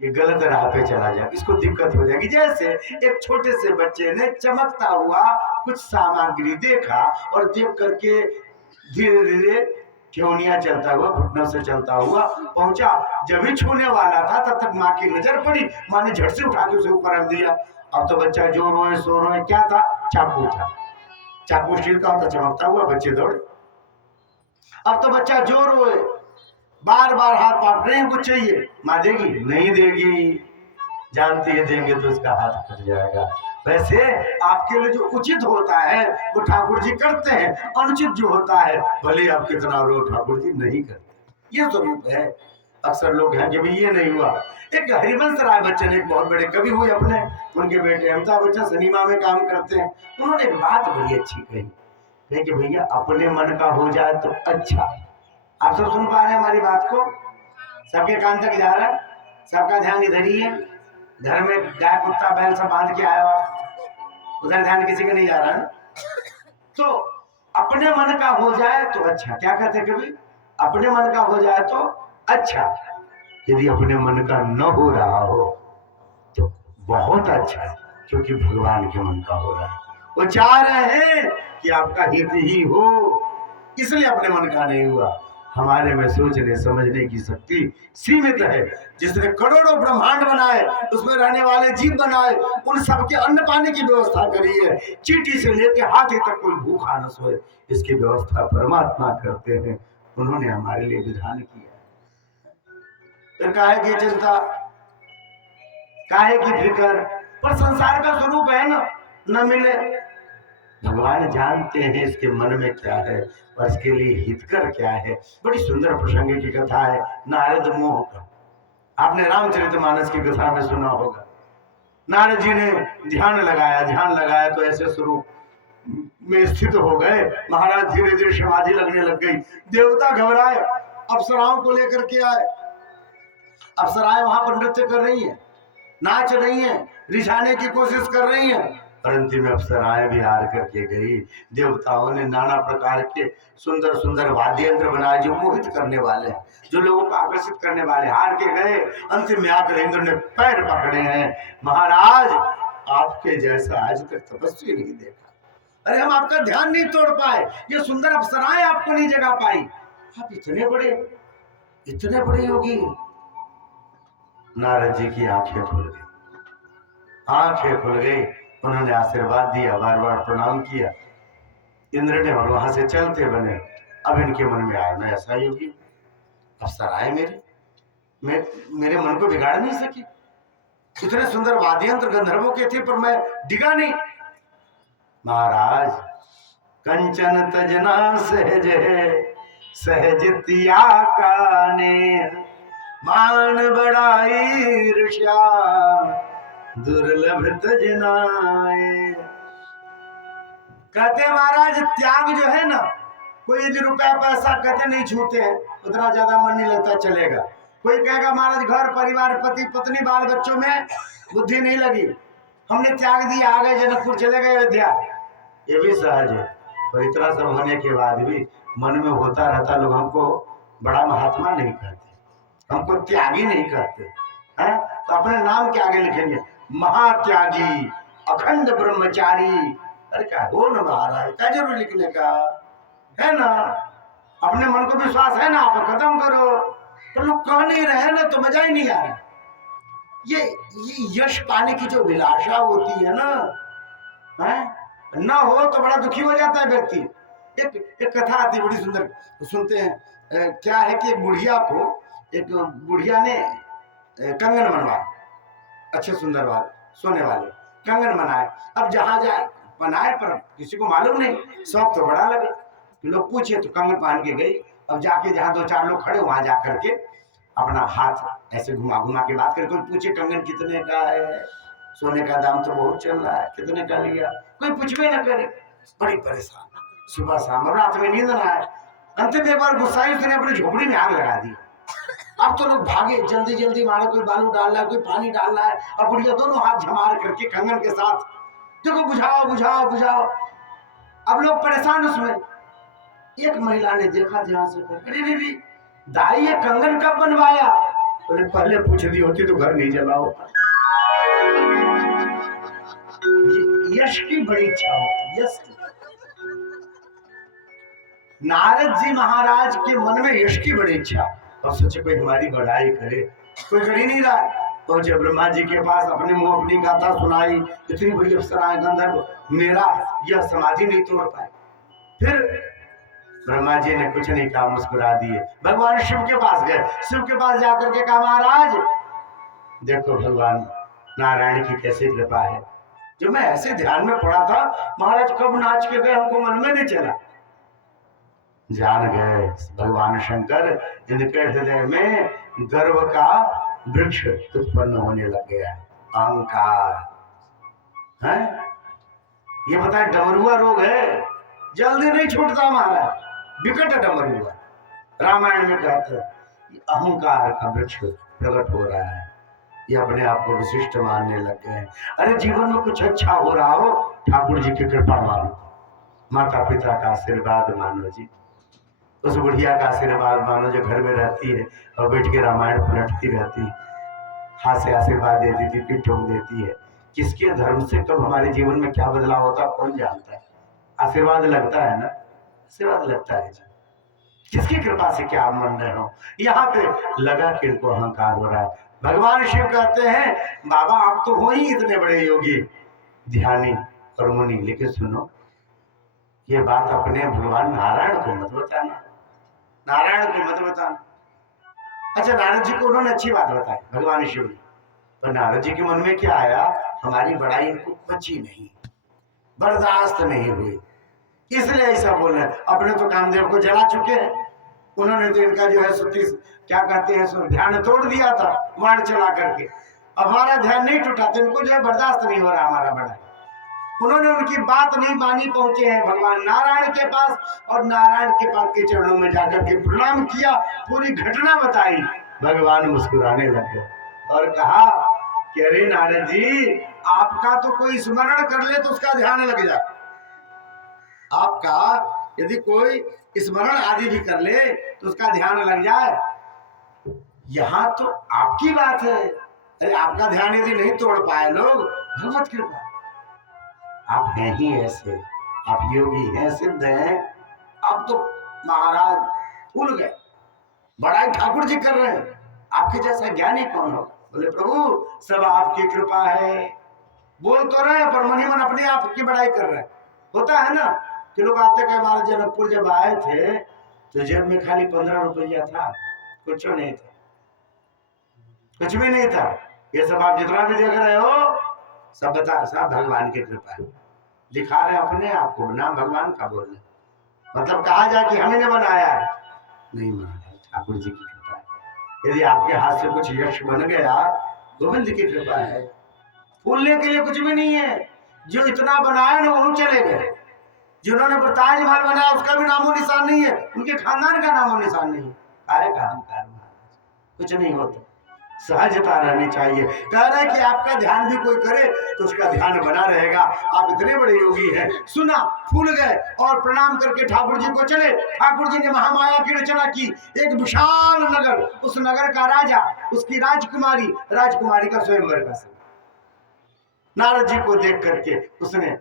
ये गलत राह पे चला जाए, इसको दिक्कत हो जाएगी। जैसे एक छोटे से बच्चे ने चमकता हुआ कुछ सामग्री देखा और देख करके धीरे धीरे क्योनिया चलता हुआ, घुटनों से चलता हुआ पहुंचा, जब ही छूने वाला था तब तक माँ की नजर पड़ी, माँ ने झट से उठा के उसे ऊपर रख दिया। अब तो बच्चा जो रोए सो रोए, क्या था, चाकू था, चाकू स्टील का होता, चमकता हुआ, बच्चे दौड़े। अब तो बच्चा जो रोए, बार बार हाथ पाप नहीं, कुछ चाहिए, माँ देगी नहीं देगी, जानती है देंगे तो उसका हाथ कट जाएगा। वैसे आपके लिए जो उचित होता है वो ठाकुर जी करते हैं, अनुचित जो होता है भले आप कितना रो ठाकुर जी नहीं करते, ये स्वरूप है। अक्सर लोग हैं कि भाई ये नहीं हुआ। एक हरिवंश राय बच्चन एक बहुत बड़े कवि हुए अपने, उनके बेटे अमिताभ बच्चन सिनेमा में काम करते हैं, उन्होंने एक बात बड़ी अच्छी कही कि भैया अपने मन का हो जाए तो अच्छा। आप सब सुन पा रहे हैं हमारी बात को, सबके कान तक जा रहा है, सबका ध्यान इधर ही है। घर में गाय कुत्ता बैल सब बांध के आया हुआ, उधर ध्यान किसी का नहीं जा रहा है। तो अपने मन का हो जाए तो अच्छा, क्या कहते कभी, अपने मन का हो जाए तो अच्छा, यदि अपने मन का न हो रहा हो तो बहुत अच्छा है, क्योंकि भगवान के मन का हो रहा है, वो चाह रहे हैं कि आपका हित ही हो, इसलिए अपने मन का नहीं हुआ। हमारे में सोचने समझने की शक्ति सीमित है। जिसने करोड़ों ब्रह्मांड बनाए, उसमें रहने वाले जीव बनाए, उन सबके अन्न पानी की व्यवस्था करी है, चींटी से लेकर हाथी तक कोई भूखा न सोए, इसकी व्यवस्था परमात्मा करते हैं, उन्होंने हमारे लिए विधान किया। फिर काहे की चिंता, काहे की फिक्र, पर संसार का स्वरूप है ना, न मिले। भगवान जानते हैं इसके मन में क्या है और इसके लिए हितकर क्या है। बड़ी सुंदर प्रसंग की कथा है नारद मोह का, आपने रामचरितमानस की कथा में सुना होगा। नारद जी ने ध्यान लगाया तो ऐसे स्वरूप में स्थित हो गए, महाराज धीरे धीरे समाधि लगने लग गई, देवता घबराए, अप्सराओं को लेकर के आए, अप्सराएं वहां पर नृत्य कर रही है, नाच रही है, रिझाने की कोशिश कर रही है, परंतु में अप्सराएं भी हार करके गई। देवताओं ने नाना प्रकार के सुंदर सुंदर वाद्य यंत्र बनाए जो मोहित करने वाले हैं, जो लोगों को आकर्षित करने वाले, हार के गए। अंतिम में आकर इंद्र ने पैर पकड़े हैं, महाराज आपके जैसा आज तक तपस्वी नहीं देखा, अरे हम आपका ध्यान नहीं तोड़ पाए, ये सुंदर अप्सराएं आपको नहीं जगा पाई, आप इतने बड़े योगी। नारद जी की आंखें खुल गई, उन्होंने आशीर्वाद दिया, बार बार प्रणाम किया इंद्र ने, और वहां से चलते बने। अब इनके मन में आया, मैं ऐसा योगी, अप्सराएं मेरे मन को बिगाड़ नहीं सकी, इतने सुंदर वाद्य यंत्र गंधर्वों के थे पर मैं डिगा नहीं। महाराज कंचन तजना सहज सहज तिया का ने, मान बड़ाई ईर्ष्या दुर्लभ तजनाए। कहते महाराज त्याग जो है ना, कोई यदि रुपया पैसा कहते नहीं छूते हैं, उतना ज्यादा मन नहीं लगता चलेगा। कोई कहेगा महाराज घर परिवार पति पत्नी बाल बच्चों में बुद्धि नहीं लगी, हमने त्याग दिया, आ गए जनकपुर, चले गए अयोध्या, ये भी सहज है। पर इतना सब होने के बाद भी मन में होता रहता, लोग हमको बड़ा महात्मा नहीं कहते, हमको त्यागी नहीं कहते हैं, तो अपने नाम के आगे लिखेंगे महात्यागी अखंड ब्रह्मचारी। अरे क्या हो ना महाराज, क्या जरूर लिखने का है ना, अपने मन को विश्वास है ना, आप खत्म करो। तो लोग कह नहीं रहे ना तो मजा ही नहीं आ रहा। ये यश पाने की जो विलासा होती है ना, ना हो तो बड़ा दुखी हो जाता है व्यक्ति। एक कथा आती है बड़ी सुंदर, सुनते हैं। क्या है कि एक बुढ़िया ने कंगन बनवाए, अच्छे सुंदर वाले सोने वाले कंगन बनाए। अब जहां जाए बनाए पर किसी को मालूम नहीं, शौक तो बड़ा लगे, लोग पूछे तो कंगन पहन के गई। अब जाके जहाँ दो चार लोग खड़े वहां जा करके अपना हाथ ऐसे घुमा घुमा के बात करे, कोई पूछे कंगन कितने का है, सोने का दाम तो बहुत चल रहा है, कितने का लिया, कोई पूछवे न करे। बड़ी परेशान, सुबह शाम और रात में नींद ना आए। अंतिम एक बार गुस्साई उसने अपनी झोपड़ी में आग लगा दी। अब तो लोग भागे, जल्दी जल्दी मारे, कोई बालू डाल रहा है, कोई पानी डाल रहा है, और बुढ़िया दोनों हाथ झमार करके कंगन के साथ, देखो बुझाओ बुझाओ बुझाओ। अब लोग परेशान उसमें। एक महिला ने देखा ध्यान से, अरे रे दाई ये कंगन कब बनवाया? बोले पहले पूछ दी होती तो घर नहीं जला होता। यश की बड़ी इच्छा होती, यश की। नारद जी महाराज के मन में यश की बड़ी इच्छा, और सोचे कोई हमारी बढ़ाई करे, कोई कर ही नहीं रहा। तो जब ब्रह्मा जी के पास अपने मुंह अपनी गाथा सुनाई, इतनी बड़ी अप्सराएं गंधर्व, मेरा यह समाधि नहीं तोड़ पाए। फिर ब्रह्मा जी ने कुछ नहीं कहा, मुस्कुरा दिए। भगवान शिव के पास गए, शिव के पास जाकर के कहा महाराज देखो भगवान नारायण की कैसी कृपा है, जो मैं ऐसे ध्यान में पड़ा था, महाराज कब नाच के गए हमको मन में नहीं चला। जान गए भगवान शंकर इनके हृदय में गर्व का वृक्ष उत्पन्न होने लग गया है, अहंकार है। ये बताए डमरुआ रोग है, जल्दी नहीं छूटता महाराज, विकट डमरुआ। रामायण में कहते हैं अहंकार का वृक्ष प्रकट हो रहा है, ये अपने आप को विशिष्ट मानने लग गए हैं। अरे जीवन में कुछ अच्छा हो रहा हो, ठाकुर जी की कृपा मानो, माता पिता का आशीर्वाद मानो जी, उस बुढ़िया का आशीर्वाद मानो जो घर में रहती है और बैठ के रामायण पलटती रहती है, हाथ से आशीर्वाद दे देती, पीठ ठोक देती है। किसके धर्म से कब हमारे जीवन में क्या बदलाव होता कौन जानता है। आशीर्वाद लगता है ना, आशीर्वाद लगता है जी। किसकी कृपा से क्या आप मान रहे हो, यहाँ पे लगा कि इनको अहंकार हो रहा है। भगवान शिव कहते हैं बाबा आप तो हो ही इतने बड़े योगी ध्यानी और मुनि, लेकिन सुनो ये बात अपने भगवान नारायण को मत बताना, नारायण को मत बताना। अच्छा नारद जी को उन्होंने अच्छी बात बताई भगवान शिव ने, पर नारद जी के मन में क्या आया, हमारी बड़ाई इनको बची नहीं, बर्दाश्त नहीं हुई, इसलिए ऐसा बोल रहे। अपने तो कामदेव को जला चुके हैं, उन्होंने तो इनका जो है सुती क्या कहते हैं ध्यान तोड़ दिया था बाण चला करके। अब हमारा ध्यान नहीं टूटा तो इनको जो है बर्दाश्त नहीं हो रहा हमारा बड़ा। उन्होंने उनकी बात नहीं मानी, पहुंचे हैं भगवान नारायण के पास, और नारायण के पास के चरणों में जाकर के प्रणाम किया, पूरी घटना बताई। भगवान मुस्कुराने लगे और कहा कि अरे नारद जी आपका तो कोई स्मरण कर ले तो उसका ध्यान लग जाए, आपका यदि कोई स्मरण आदि भी कर ले तो उसका ध्यान लग जाए। यहाँ तो आपकी बात है, अरे आपका ध्यान यदि नहीं तोड़ पाए लोग, भगवत कृपा, आप हैं ही ऐसे, आप योगी हैं, सिद्ध हैं। अब तो महाराज उड़ गए, बड़ाई ठाकुर जी कर रहे हैं, आपके जैसा ज्ञानी कौन हो। बोले प्रभु सब आपकी कृपा है, बोल तो रहे पर मन ही मन अपने आप की बड़ाई कर रहे हैं। होता है ना कि लोग आते कि हमारे जनकपुर जब आए थे तो जेब में खाली 15 रुपया था, कुछ नहीं था, कुछ भी नहीं था। ये सब आप जितना भी देख रहे हो सब बता सब भगवान की कृपा है, दिखा रहे अपने आप को, नाम भगवान का बोल रहे। मतलब कहा जाए कि हमने बनाया है, नहीं महाराज ठाकुर जी की कृपा है। यदि आपके हाथ से कुछ यश बन गया, गोविंद की कृपा है। फूलने के लिए कुछ भी नहीं है, जो इतना बनाया ना वो चले गए, जिन्होंने ताजमहल बनाया उसका भी नामो निशान नहीं है, उनके खानदान का नामो निशान नहीं है। आए का अहंकार महाराज, कुछ नहीं होता, सहजता रहनी चाहिए। कह रहे कि आपका ध्यान भी कोई करे तो उसका ध्यान बना रहेगा, आप इतने बड़े योगी हैं। सुना, फूल गए और प्रणाम करके ठाकुर जी को चले। ठाकुर जी ने महामाया की रचना की, एक विशाल नगर, उस नगर का राजा, उसकी राजकुमारी, राजकुमारी का स्वयंवर का समय। नारद जी को देख करके उसने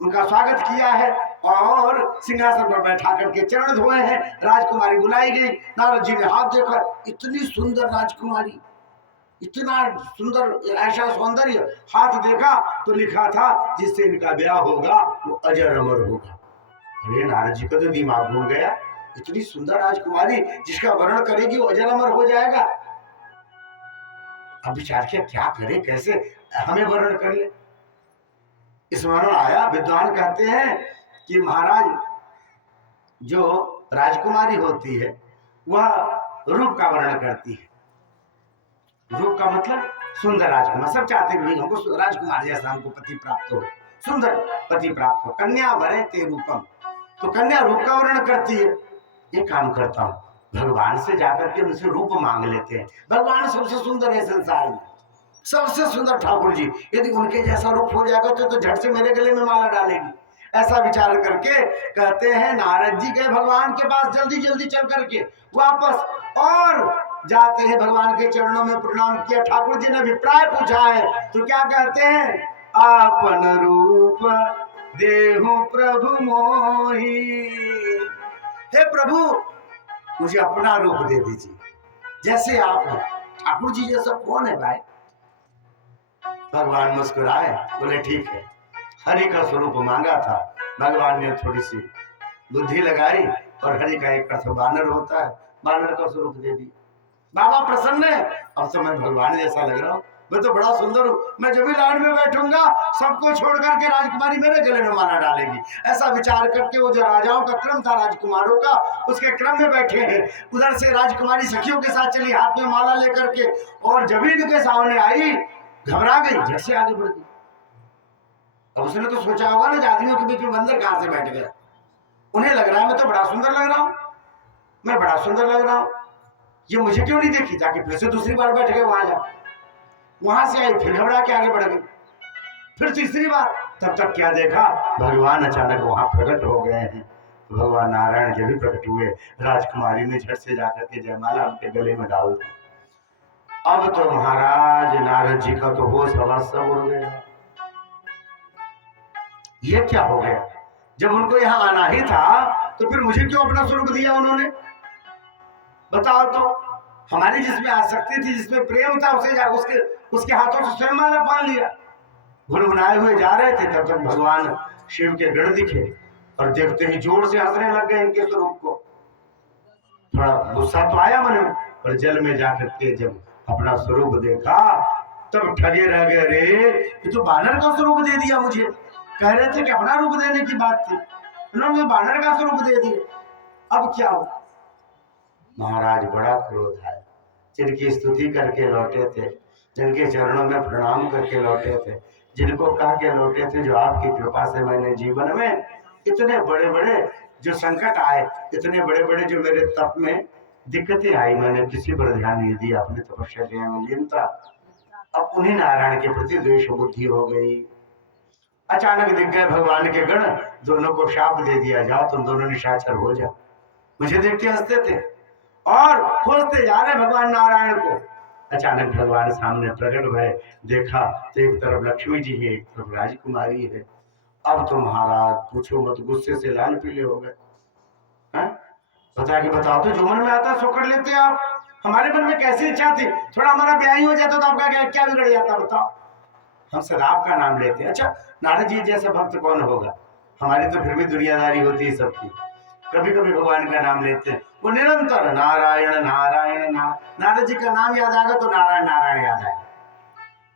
उनका स्वागत किया है और सिंहासन पर बैठा करके चरण धोए हैं। राजकुमारी बुलाई गई, नारद जी ने हाथ देखा, इतनी सुंदर राजकुमारी, इतना सुंदर, ऐसा सौंदर्य। हाथ देखा तो लिखा था जिससे इनका ब्याह होगा वो अजर अमर होगा। अरे नारद जी का तो दिमाग घूम गया, इतनी सुंदर राजकुमारी जिसका वर्णन करेगी वो अजर अमर हो जाएगा। अब विचार किया क्या करे, कैसे हमें वर्णन कर ले। स्मरण आया, विद्वान कहते हैं कि महाराज जो राजकुमारी होती है वह रूप का वर्णन करती है। रूप का मतलब सुंदर राजकुमार, सब चाहते हैं हमको राजकुमार जैसा हमको पति प्राप्त हो, सुंदर पति प्राप्त हो, कन्या वरे ते रूपम। तो कन्या रूप का वर्णन करती है। ये काम करता हूँ, भगवान से जाकर के उनसे रूप मांग लेते हैं। भगवान सबसे सुंदर है संसार में, सबसे सुंदर ठाकुर जी, यदि उनके जैसा रूप हो जाएगा तो झट से मेरे गले में माला डालेगी। ऐसा विचार करके कहते हैं नारद जी गए भगवान के पास जल्दी जल्दी चल करके वापस, और जाते हैं भगवान के चरणों में प्रणाम किया। ठाकुर जी ने अभिप्राय पूछा है तो क्या कहते हैं, आपन रूप देहु प्रभु मोहि। हे प्रभु मुझे अपना रूप दे दीजिए, जैसे आप हैं। ठाकुर जी जैसा कौन है भाई? भगवान मुस्कुराए, बोले ठीक है। हरि का स्वरूप मांगा था, भगवान ने थोड़ी सी बुद्धि लगाई और हरि का एक अर्थ बानर होता है, बानर का स्वरूप दे दी। बाबा प्रसन्न है, अब तो मैं भगवान जैसा लग रहा हूँ, मैं तो बड़ा सुंदर हूँ। मैं जब भी लाइन में बैठूंगा सबको छोड़ करके राजकुमारी मेरे गले में माला डालेगी। ऐसा विचार करके वो जो राजाओं का क्रम था राजकुमारों का, उसके क्रम में बैठे हैं। उधर से राजकुमारी सखियों के साथ चली हाथ में माला लेकर के, और जब इनके सामने आई घबरा गई, झट से आगे बढ़ गई। अब उसने तो सोचा होगा ना, आदमियों के बीच में बंदर कहां से बैठ गया। उन्हें लग रहा है मैं तो बड़ा सुंदर लग रहा हूं, मैं बड़ा सुंदर लग रहा हूं, ये मुझे क्यों नहीं देखी। जाके फिर से दूसरी बार बैठ गए वहां जा, वहां से आई फिर घबरा के आगे बढ़ गई, फिर तीसरी बार। तब तक क्या देखा, भगवान अचानक वहां प्रकट हो गए हैं। भगवान नारायण जब भी प्रकट हुए, राजकुमारी ने झट से जाकर के जयमाला उनके गले में डाल दी। अब तो महाराज नारद जी का तो होश हवास सब उड़ गया। ये क्या हो गया, जब उनको यहाँ आना ही था तो फिर मुझे क्यों अपना स्वरूप दिया उन्होंने, बताओ तो। हमारी जिसमें आसक्ति थी, जिसमें प्रेम था, उसके हाथों से स्वयं माला पान लिया। गुनगुनाए हुए जा रहे थे, तब तक भगवान शिव के गण दिखे और देखते ही जोर से हंसने लग गए इनके स्वरूप को। थोड़ा गुस्सा तो आया मन में, पर जल में जाकर के जब अपना स्वरूप देखा तब ठगे रह गए। रे ये तो बानर का स्वरूप दे दिया मुझे, कह रहे थे कि अपना रूप देने की बात थी, उन्होंने बानर का स्वरूप दे दिया। अब क्या हो। महाराज बड़ा क्रोध है। जिनकी स्तुति करके लौटे थे, जिनके चरणों में प्रणाम करके लौटे थे, जिनको कह के लौटे थे जो आपकी कृपा से मैंने जीवन में इतने बड़े बड़े जो संकट आए, इतने बड़े बड़े जो मेरे तप में दिक्कतें आई, मैंने किसी पर ध्यान नहीं दिया, अपनी तपस्या में लीन था। अब उन्हीं नारायण के प्रति द्वेष बुद्धि हो गई। अचानक दिख गए भगवान के गण, दोनों को शाप दे दिया, जाओ तुम दोनों निशाचर हो जाओ। मुझे देख के हंसते थे और खोजते जा रहे भगवान नारायण को। अचानक भगवान सामने प्रकट भय, देखा तो एक तरफ लक्ष्मी जी है, एक तरफ राजकुमारी है। अब तो महाराज पूछो मत, गुस्से से लाल पीले हो गए। बताओ तो, जो मन में आता सो कर लेते आप। हमारे मन में कैसी इच्छा थी, थोड़ा हमारा ब्याह ही हो जाता तो आपका क्या बिगड़ जाता, बताओ। हम सदा आपका नाम लेते हैं। अच्छा नारद जी जैसे भक्त कौन होगा, हमारी तो फिर भी दुनियादारी होती है सबकी। कभी कभी भगवान का नाम लेते हैं, वो निरंतर नारायण नारायण नारद जी का नाम याद आएगा तो नारायण नारायण याद आएगा।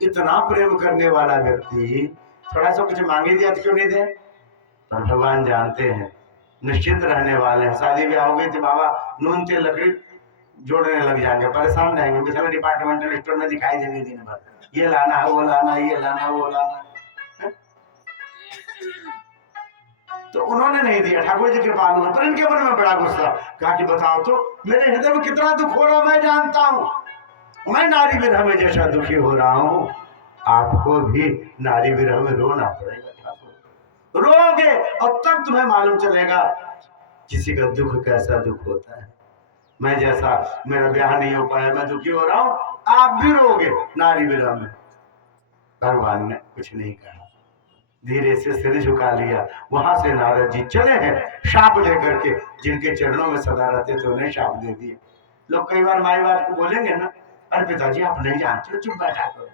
इतना प्रेम करने वाला व्यक्ति थोड़ा सा कुछ मांगे दिया तो क्यों नहीं दे। पर भगवान जानते हैं निश्चिंत रहने वाले हैं। शादी ब्याह हो गई थी, बाबा नून तेल लकड़ी जोड़ने लग जाएंगे, परेशान रहेंगे, बेचारा डिपार्टमेंटल स्टोर में दिखाई देंगे दिन भर, ये लाना है वो लाना है, ये लाना है वो लाना है। तो उन्होंने नहीं दिया, ठाकुर जी कृपालु है। पर इनके मन में बड़ा गुस्सा, कहा कि बताओ तो मेरे हृदय में कितना दुख हो रहा मैं जानता हूँ, मैं नारी विरह में जैसा दुखी हो रहा हूँ, आपको भी नारी विरह में रोना पड़ेगा। ठाकुर रोगे और तब तुम्हें मालूम चलेगा किसी का दुख कैसा दुख होता है। मैं जैसा, मेरा ब्याह नहीं हो पाया, मैं दुखी हो रहा हूँ, आप भी रोगे नारी विरह में। भगवान ने कुछ नहीं कहा, धीरे से सिर झुका लिया। वहां से नारद जी चले हैं शाप लेकर के, जिनके चरणों में सदा रहते थे उन्हें शाप दे दिए। लोग कई बार माई बाप को बोलेंगे ना, अरे पिताजी आप नहीं जानते, चुप बैठा करो।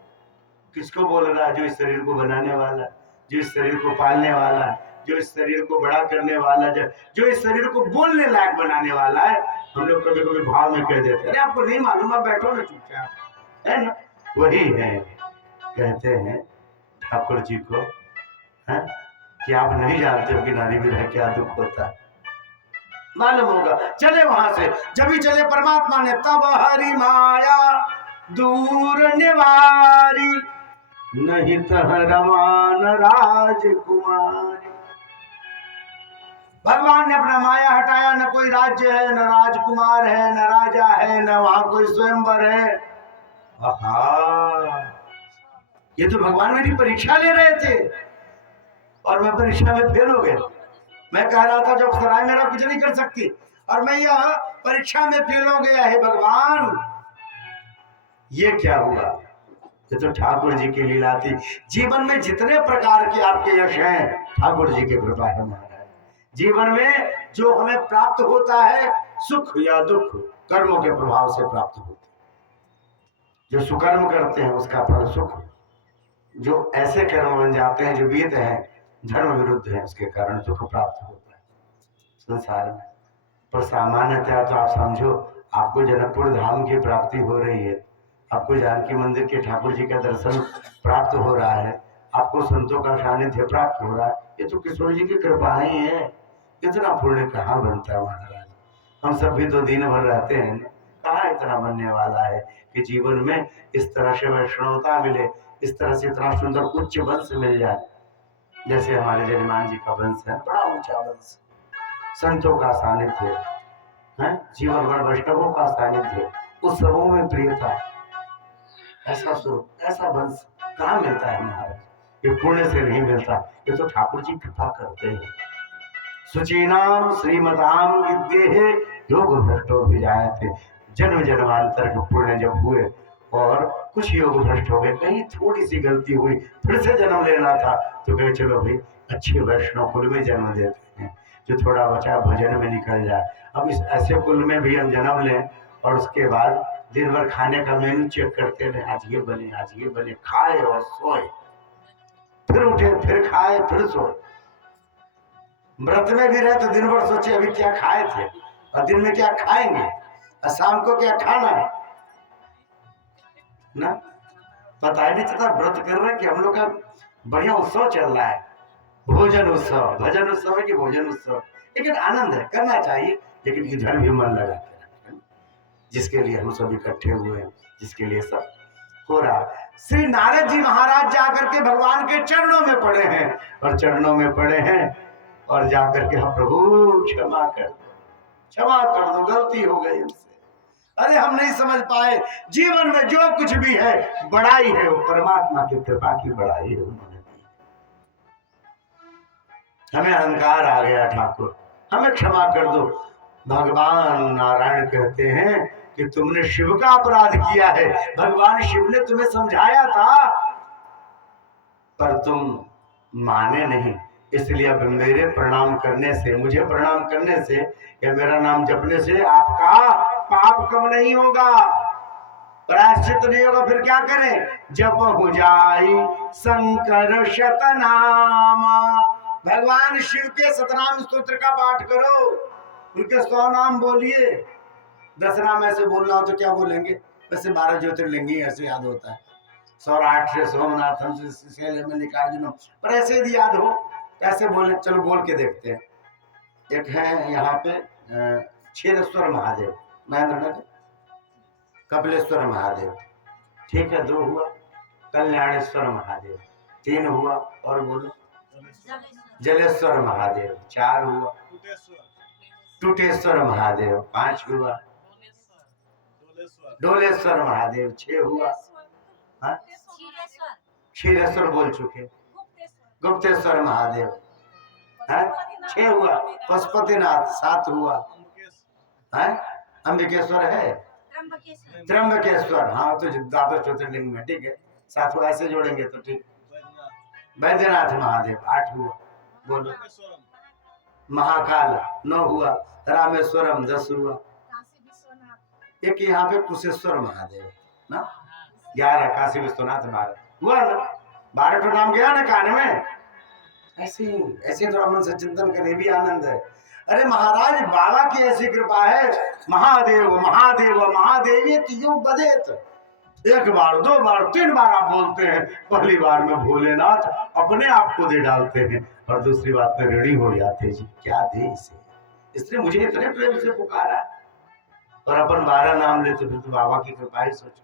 किसको बोल रहा है? जो इस शरीर को बनाने वाला, जो इस शरीर को पालने वाला, जो इस शरीर को बड़ा करने वाला, जो इस शरीर को बोलने लायक बनाने वाला है। हम लोग कभी कभी भाव में कह देते, अरे आपको नहीं मालूम, आप बैठो ना चुपचाप, है ना। वही है, कहते हैं ठाकुर जी को है कि आप नहीं जानते हो कि नारी विरह क्या दुख होता है, मालूम होगा। चले वहां से, जब ही चले परमात्मा ने तब हरि माया दूर निवारी, नहीं तह रमान राजकुमार। भगवान ने अपना माया हटाया, न कोई राज्य है, न राजकुमार है, न राजा है, न वहां कोई स्वयंवर है। आहा, ये तो भगवान मेरी परीक्षा ले रहे थे और मैं परीक्षा में फेल हो गया। मैं कह रहा था जब सराय मेरा कुछ नहीं कर सकती और मैं यह परीक्षा में फेल हो गया है। भगवान ये क्या हुआ? ये तो ठाकुर जी की लीला थी। जीवन में जितने प्रकार के आपके यश हैं, ठाकुर जी की कृपा है महाराज। जीवन में जो हमें प्राप्त होता है, सुख या दुख, कर्मों के प्रभाव से प्राप्त होता है। जो सुकर्म करते हैं उसका फल सुख, जो ऐसे कर्म बन जाते हैं जो विहित हैं, धर्म विरुद्ध है, उसके कारण दुख प्राप्त होता है संसार में। पर सामान्यतः तो आप समझो, आपको जनकपुर धाम की प्राप्ति हो रही है, आपको जानकी मंदिर के ठाकुर जी का दर्शन प्राप्त हो रहा है, आपको संतों का सानिध्य प्राप्त हो रहा है, ये तो किशोर जी की कृपा ही है। इतना पुण्य कहाँ बनता है महाराज? हम सब भी तो दिन भर रहते हैं, कहाँ इतना बनने वाला है कि जीवन में इस तरह से वैष्णवता मिले, इस तरह से इतना सुंदर उच्च वंश मिल जाए। जैसे हमारे जजमान जी का वंश है, बड़ा ऊंचा वंश, संतों का सानिध्य है, जीवन भर वैष्णवों का सानिध्य, उत्सवों में प्रियता, ऐसा स्वरूप, ऐसा वंश कहाँ मिलता है महाराज? ये पुण्य से नहीं मिलता, ये तो ठाकुर जी कृपा करते हैं। सुचीनाम श्रीमताम विद्ये योग भ्रष्टो भी जाए थे। जन्म जन्मांतर के पुण्य जब हुए और कुछ योग भ्रष्ट हो गए, कहीं थोड़ी सी गलती हुई, फिर से जन्म लेना था, तो कहे चलो भाई अच्छे वैष्णव कुल में जन्म देते हैं, जो थोड़ा बचा भजन में निकल जाए। अब इस ऐसे कुल में भी हम जन्म लें और उसके बाद दिन भर खाने का मेनू चेक करते रहे, आज ये बने, आज ये बने, खाए और सोए, फिर उठे, फिर खाए, फिर सोए। व्रत में भी रहे तो दिन भर सोचे अभी क्या खाए थे और दिन में क्या खाएंगे और शाम को क्या खाना है ना, पता ही नहीं चलता। व्रत कर रहे हैं कि हम लोग का बढ़िया उत्सव चल रहा है, भोजन उत्सव, भजन उत्सव है कि भोजन उत्सव, लेकिन आनंद है, करना चाहिए, लेकिन इधर भी मन लगा के रखें, जिसके लिए हम सब इकट्ठे हुए हैं, जिसके लिए सब हो रहा है। श्री नारद जी महाराज जाकर के भगवान के चरणों में पड़े हैं और चरणों में पड़े हैं और जाकर के हम प्रभु क्षमा कर दो, क्षमा कर दो, गलती हो गई हमसे, अरे हम नहीं समझ पाए। जीवन में जो कुछ भी है बड़ाई है, वो परमात्मा की कृपा की बड़ाई है, उन्होंने दी। हमें अहंकार आ गया ठाकुर, हमें क्षमा कर दो। भगवान नारायण कहते हैं कि तुमने शिव का अपराध किया है, भगवान शिव ने तुम्हें समझाया था पर तुम माने नहीं, इसलिए अब मेरे प्रणाम करने से, मुझे प्रणाम करने से या मेरा नाम जपने से आपका पाप कम नहीं होगा, प्रायश्चित नहीं होगा। फिर क्या करें? जप हो जाई शंकर शतनामा, भगवान शिव के सतनाम स्तोत्र का पाठ करो, उनके 100 नाम बोलिए। 10 नाम ऐसे बोलना हो तो क्या बोलेंगे? वैसे 12 ज्योतिर्लिंग ऐसे याद होता है, सौराष्ट्र सोमनाथम शैलम मल्लिकार्जुनम, पर ऐसे यदि याद हो ऐसे बोले, चलो बोल के देखते हैं। एक है यहाँ पे क्षीरेश्वर महादेव, महेंद्रनगर, कपिलेश्वर महादेव, ठीक है, 2 हुआ। कल्याणेश्वर महादेव 3 हुआ, और बोलो जलेश्वर महादेव 4 हुआ। टूटेश्वर महादेव 5 हुआ। डोलेश्वर महादेव 6 हुआ। क्षीरेश्वर बोल चुके। गुप्तेश्वर महादेव है 6 हुआ। पशुपतिनाथ 7 हुआ है। अंबिकेश्वर है, त्र्यंबकेश्वर, हाँ तो द्वादश ज्योतिर्लिंग में, ठीक है, 7 हुआ, ऐसे जोड़ेंगे तो ठीक। वैद्यनाथ महादेव 8 हुआ, बोलो। महाकाल 9 हुआ। रामेश्वरम 10 हुआ। एक यहाँ पे कुशेश्वर महादेव ना 11, काशी विश्वनाथ 12 हुआ ना, 12 तो नाम गया ना कान में। ऐसे ऐसे थोड़ा मन से चिंतन करे भी आनंद है। अरे महाराज बाबा की ऐसी कृपा है, महादेव महादेव महादेव ये तीनों बदेत, 1 बार 2 बार 3 बार आप बोलते हैं, पहली बार में भोलेनाथ अपने आप को दे डालते हैं और दूसरी बात में ऋणी हो जाते हैं। जी क्या दे इसे, इसने मुझे इतने प्रेम से पुकारा और अपन 12 नाम लेते, फिर तो बाबा की कृपा ही सोचो।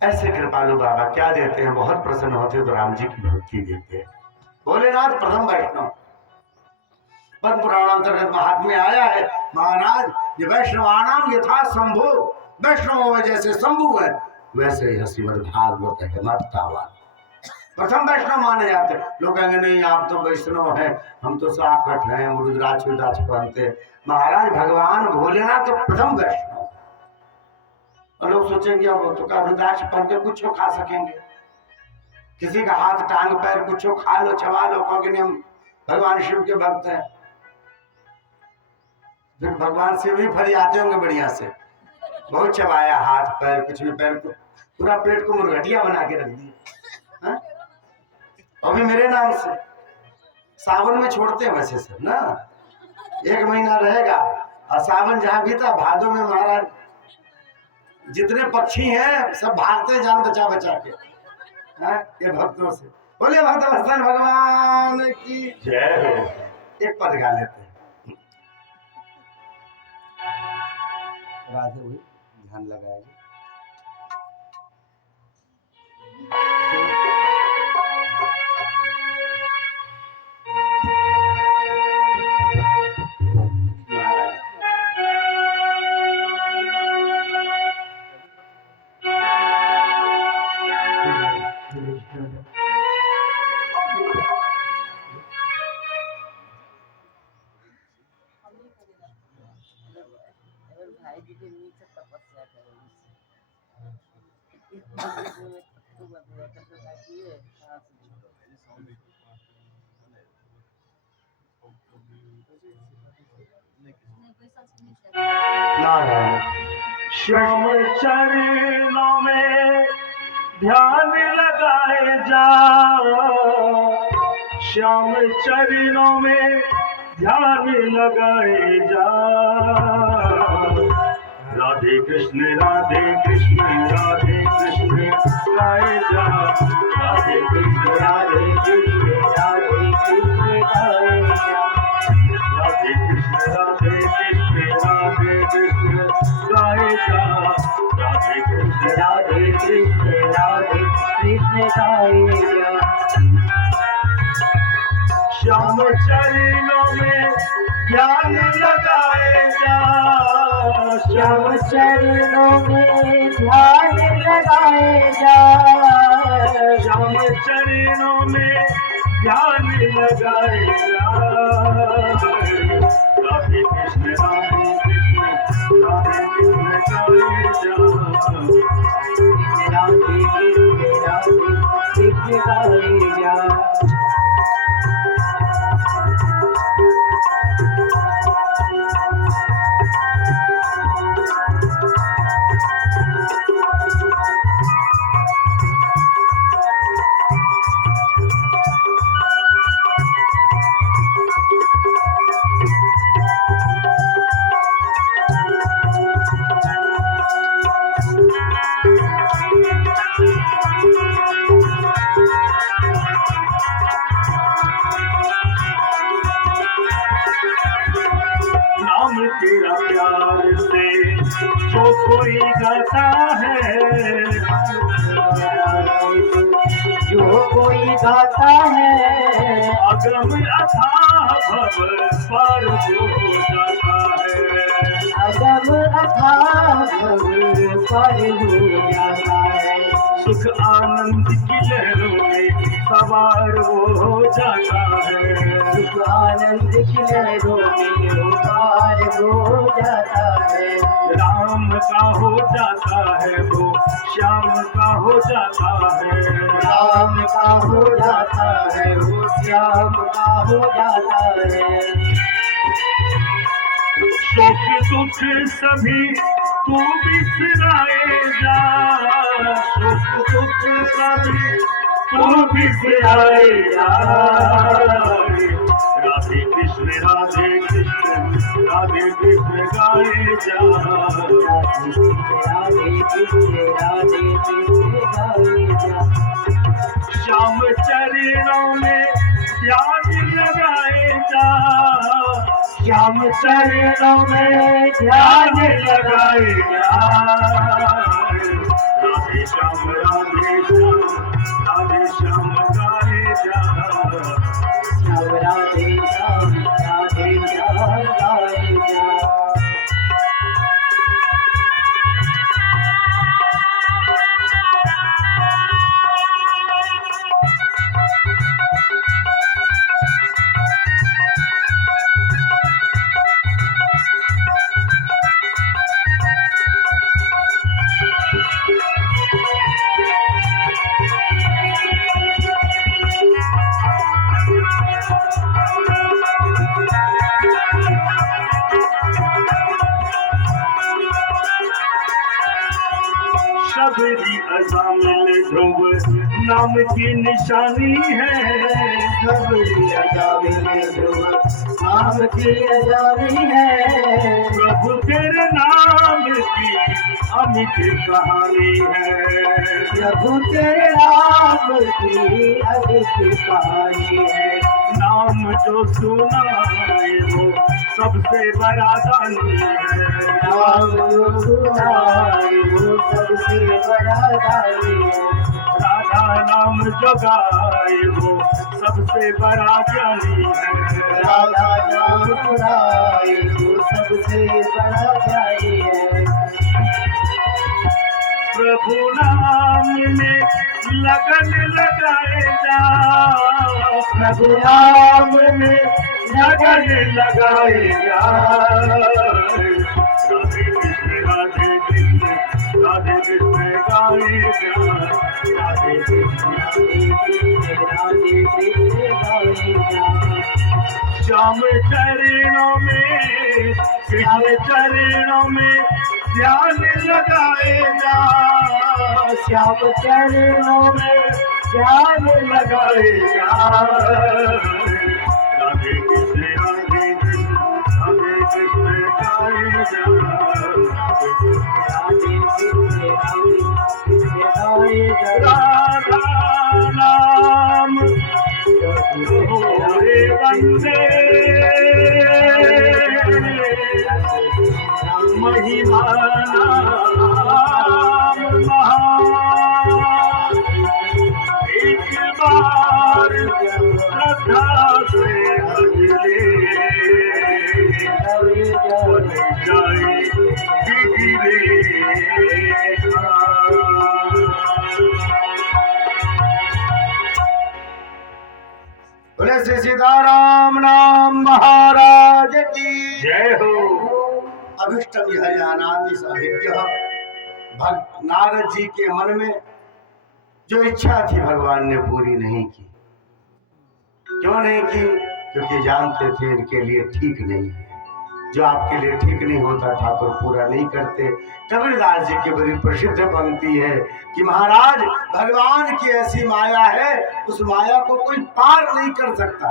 ऐसे कृपालु बाबा क्या देते हैं, बहुत प्रसन्न होते तो राम जी की भक्ति देते हैं। भोलेनाथ प्रथम वैष्णव, पद्म पुराण अंतर्गत महात्म्य आया है महाराज, ये वैष्णवानाम यथा शंभु, वैष्णव जैसे शंभु है वैसे ही श्रीमद् भागवत है महत्तावान। प्रथम वैष्णव माने जाते। लोग कहेंगे नहीं आप तो वैष्णव हैं, हम तो साकट हैं, हम रुद्राक्ष रुद्राक्ष पहनते। महाराज भगवान भोलेनाथ तो प्रथम वैष्णव। और लोग सोचेंगे अब तो क्या रुद्राक्ष पहन के कुछ खा सकेंगे, किसी का हाथ टांग पैर कुछ खा लो चबा लो, क्योंकि हम भगवान शिव के भक्त हैं। फिर भगवान शिव भी फरियाते होंगे बढ़िया से, बहुत चबाया हाथ पैर कुछ भी, पैर को पूरा पेट को मुर्गटिया बना के रख दिया। और भी मेरे नाम से सावन में छोड़ते हैं वैसे सब ना, 1 महीना रहेगा और सावन जहां बीता भादों में महाराज जितने पक्षी हैं सब भागते जान बचा बचा के ये भक्तों से। बोले भक्तवत्सल भगवान की जय हो। एक पद गा लेते हैं। राधे हुई ध्यान लगाएगी। श्याम चरणों में ध्यान लगाए जा, श्याम चरणों में ध्यान लगाए जा। राधे कृष्ण राधे कृष्ण राधे कृष्ण गाए जा, राधे कृष्ण राधे कृष्ण राधे कृष्ण गाए जा, राधे कृष्ण राधे कृष्ण राधे कृष्ण गाए जा, राधे कृष्ण राधे कृष्ण राधे कृष्ण गाए जा। श्याम चरणों में ध्यान लगाए जा, श्याम चरणों में ध्यान लगाए जा, श्याम चरणों में ध्यान लगाए जा। राधे कृष्ण राधे कृष्ण राधे कृष्ण गाए जा, राधे कृष्ण राधे कृष्ण गाए जा। तेरा प्यार से जो कोई गाता है, जो कोई गाता है, अगम अथाह भव पार हो जाता है, अगम अथाह भव पार हो जाता है। सुख आनंद की लहरों में सवार हो जाता है, सुख आनंद की लहरों में पार हो जाता है। राम का हो जाता है वो, श्याम का हो जाता है, राम का हो जाता है वो, श्याम का हो जाता है। सुख दुख सभी तू बिसराए जा, सुख दुख सभी तू बिसराए जा। राधे कृष्ण राधे कृष्ण राधे कृष्ण गाए जा, राधे कृष्ण राधे कृष्ण गाए जा। श्याम चरणों में ध्यान लगाए जा, श्याम चरणों में ध्यान लगाए जा। राधे श्याम राधे श्याम गाए जा श्याम राधे श्याम गाए जा। सबरी अजामिल ध्रुव नाम की निशानी है सबरी अजामिल ध्रुव नाम की अजामी है। प्रभु तेरे नाम की अमित कहानी है प्रभु तेरे नाम की अमित कहानी है। नाम जो सुनाए वो सबसे बड़ा दानी है नाम सुनाए वो सबसे बड़ा दानी है। राधा नाम जो गाए वो सबसे बड़ा ज्ञानी है राधा नाम सुनाए वो सबसे बड़ा दानी है। प्रभु नाम में लगन लगाए जा प्रभु नाम में लगन लगाए जा राधे कृष्ण राधे कृष्ण राधे कृष्ण गाए जा राधे कृष्ण राधे कृष्ण गाए जा। श्याम चरणों में ध्यान लगाए जा श्याम चरणों में ध्यान लगाए जा राधे कृष्ण राधे कृष्ण राधे कृष्ण गाए जा राधे कृष्ण गाए जा। राधा नाम रे वंदे महिमा नाम महान एक बार श्रद्धा से भजले बन जाए बिगड़े बोले श्री सीताराम नाम महाराज की जय हो। अभिष्टम यह जानाति स अभिज्ञः। भक्त नारद जी के मन में जो इच्छा थी भगवान ने पूरी नहीं की। क्यों नहीं की? क्योंकि जानते थे इनके लिए ठीक नहीं है। जो आपके लिए ठीक नहीं होता था तो पूरा नहीं करते। कबीरदास जी की बड़ी प्रसिद्ध पंक्ति है कि महाराज भगवान की ऐसी माया है, उस माया को कोई पार नहीं कर सकता।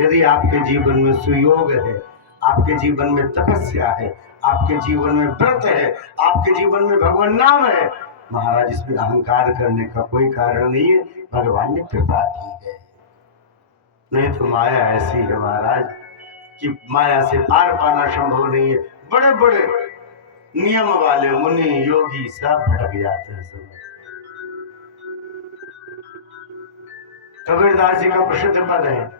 यदि आपके जीवन में सुयोग है, आपके जीवन में तपस्या है, आपके जीवन में व्रत है, आपके जीवन में भगवान नाम है, महाराज इसमें अहंकार करने का कोई कारण नहीं है। भगवान ने कृपा की है। नहीं तो माया ऐसी है महाराज कि माया से पार पाना संभव नहीं है। बड़े बड़े नियम वाले मुनि योगी सब भटक जाते हैं सब। कबीरदास जी का प्रसिद्ध पद है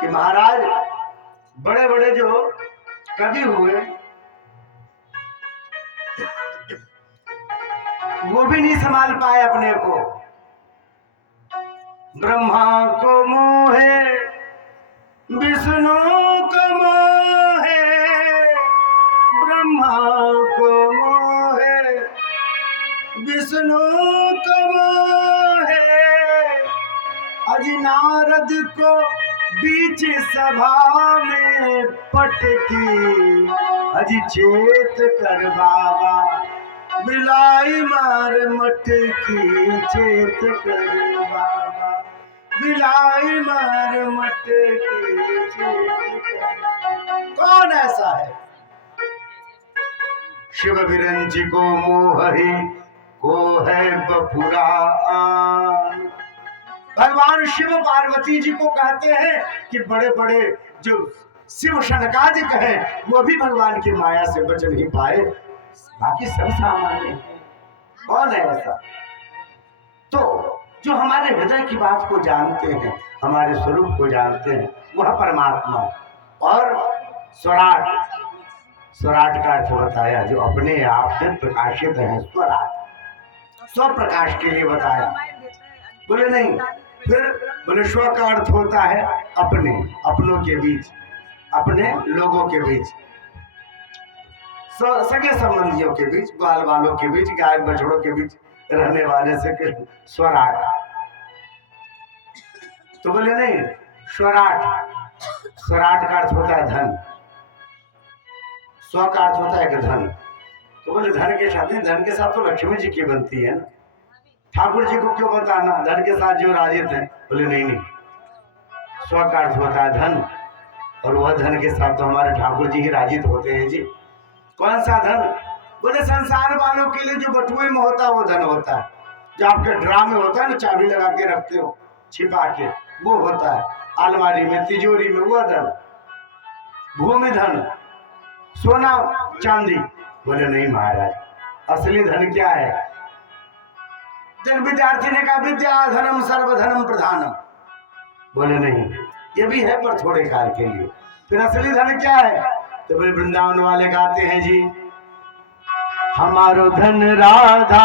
कि महाराज बड़े बड़े जो कवि हुए वो भी नहीं संभाल पाए अपने को। ब्रह्मा को मोहे विष्णु को मोहे, ब्रह्मा को मोहे विष्णु को मोहे, अजी नारद को बीच सभा में पटकी, अजी चेत कर बाबा बिलाई मार मटकी, चेत कर बाबा बिलाई मार मटकी, चेत कर। कौन ऐसा है? शिव विरंची को मोहरी को है बपुरा। भगवान शिव पार्वती जी को कहते हैं कि बड़े बड़े जो शिव शनकादिक हैं वो भी भगवान की माया से बच नहीं पाए। बाकी सब सामान्य है। कौन है ऐसा? तो जो हमारे हृदय की बात को जानते हैं, हमारे स्वरूप को जानते हैं, वह परमात्मा। और स्वराट, स्वराट का अर्थ बताया जो अपने आप में प्रकाशित है, स्वराट, स्व प्रकाश के लिए बताया। बोले नहीं, फिर बोले स्व का अर्थ होता है अपने, अपनों के बीच, अपने लोगों के बीच, सगे संबंधियों के बीच, ग्वाल वालों के बीच, गाय बछड़ों के बीच रहने वाले से कृष्ण स्वराट। तो बोले नहीं, स्वराट, स्वराट का अर्थ होता है धन, स्व का अर्थ होता है कि धन। तो बोले धन के साथ, धन के साथ तो लक्ष्मी जी की बनती है ना, ठाकुर जी को क्यों बताना, धन के साथ जो राजित है। बोले नहीं नहीं, स्व का अर्थ होता है धन, और वह धन के साथ तो हमारे ठाकुर जी ही राजित होते हैं जी। कौन सा धन? बोले संसार वालों के लिए जो बटुए में होता है वो धन होता है, जो आपके ड्रा में होता है ना, चाबी लगा के रखते हो छिपा के, वो होता है अलमारी में, तिजोरी में, वो धन। भूमि धन, सोना चांदी। बोले नहीं महाराज, असली धन क्या है? जब विद्यार्थी ने कहा विद्या धनम सर्वधनम प्रधानम। बोले नहीं, ये भी है पर थोड़े काल के लिए। फिर असली धन क्या है? तो बोले वृंदावन वाले गाते हैं जी, हमारो धन राधा,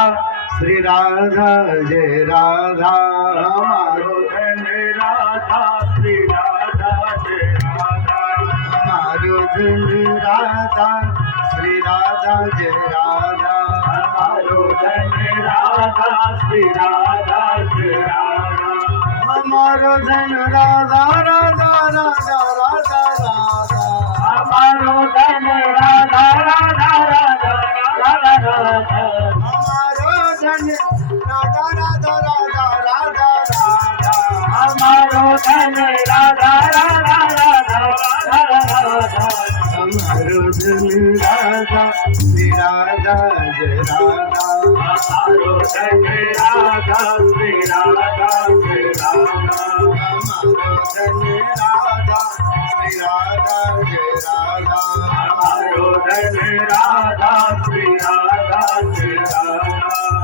श्री राधा जय राधा, हमारो धन राधा, श्री राधा जय राधा, हमारो धन राधा, श्री राधा जय राधा, हमारो धन राधा, श्री राधा जय राधा, हमारो धन राधा राधा राधा राधा राधा, हमारो धन राधा राधा राधा राधा राधा, हमारो धन राधा राधा राधा राधा राधा, हमारो धन राधा राधा राधा राधा राधा, हमारो धन राधा, श्री राधा जय राधा, हमारो धन राधा, श्री राधा जय राधा, हमारो धन राधा, श्री राधा जय राधा, हमारो धन राधा, श्री राधा जय राधा,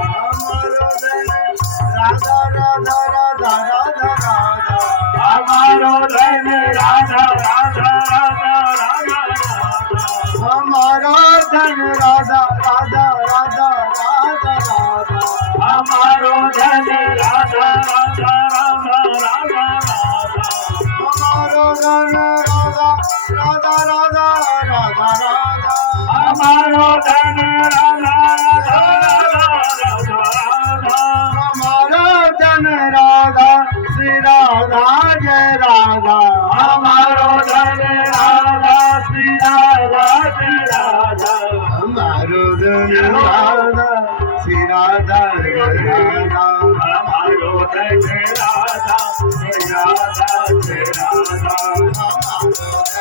हमारो धन राधा राधा राधा राधा राधा, हमारो धन राधा राधा राधा राधा राधा, हमारो धन राधा राधा राधा राधा राधा, हमारो धन राधा राधा राधा राधा राधा, हमारो धन राधा राधा राधा राधा राधा, हमारो धन राधा राधा राधा राधा, हमारो धन राधा, श्री राधा जय राधा, हमारो धन राधा, श्री राधा जय राधा, हमारो धन राधा, श्री राधा जय राधा, हमारो धन राधा, श्री राधा जय राधा, हमारो धन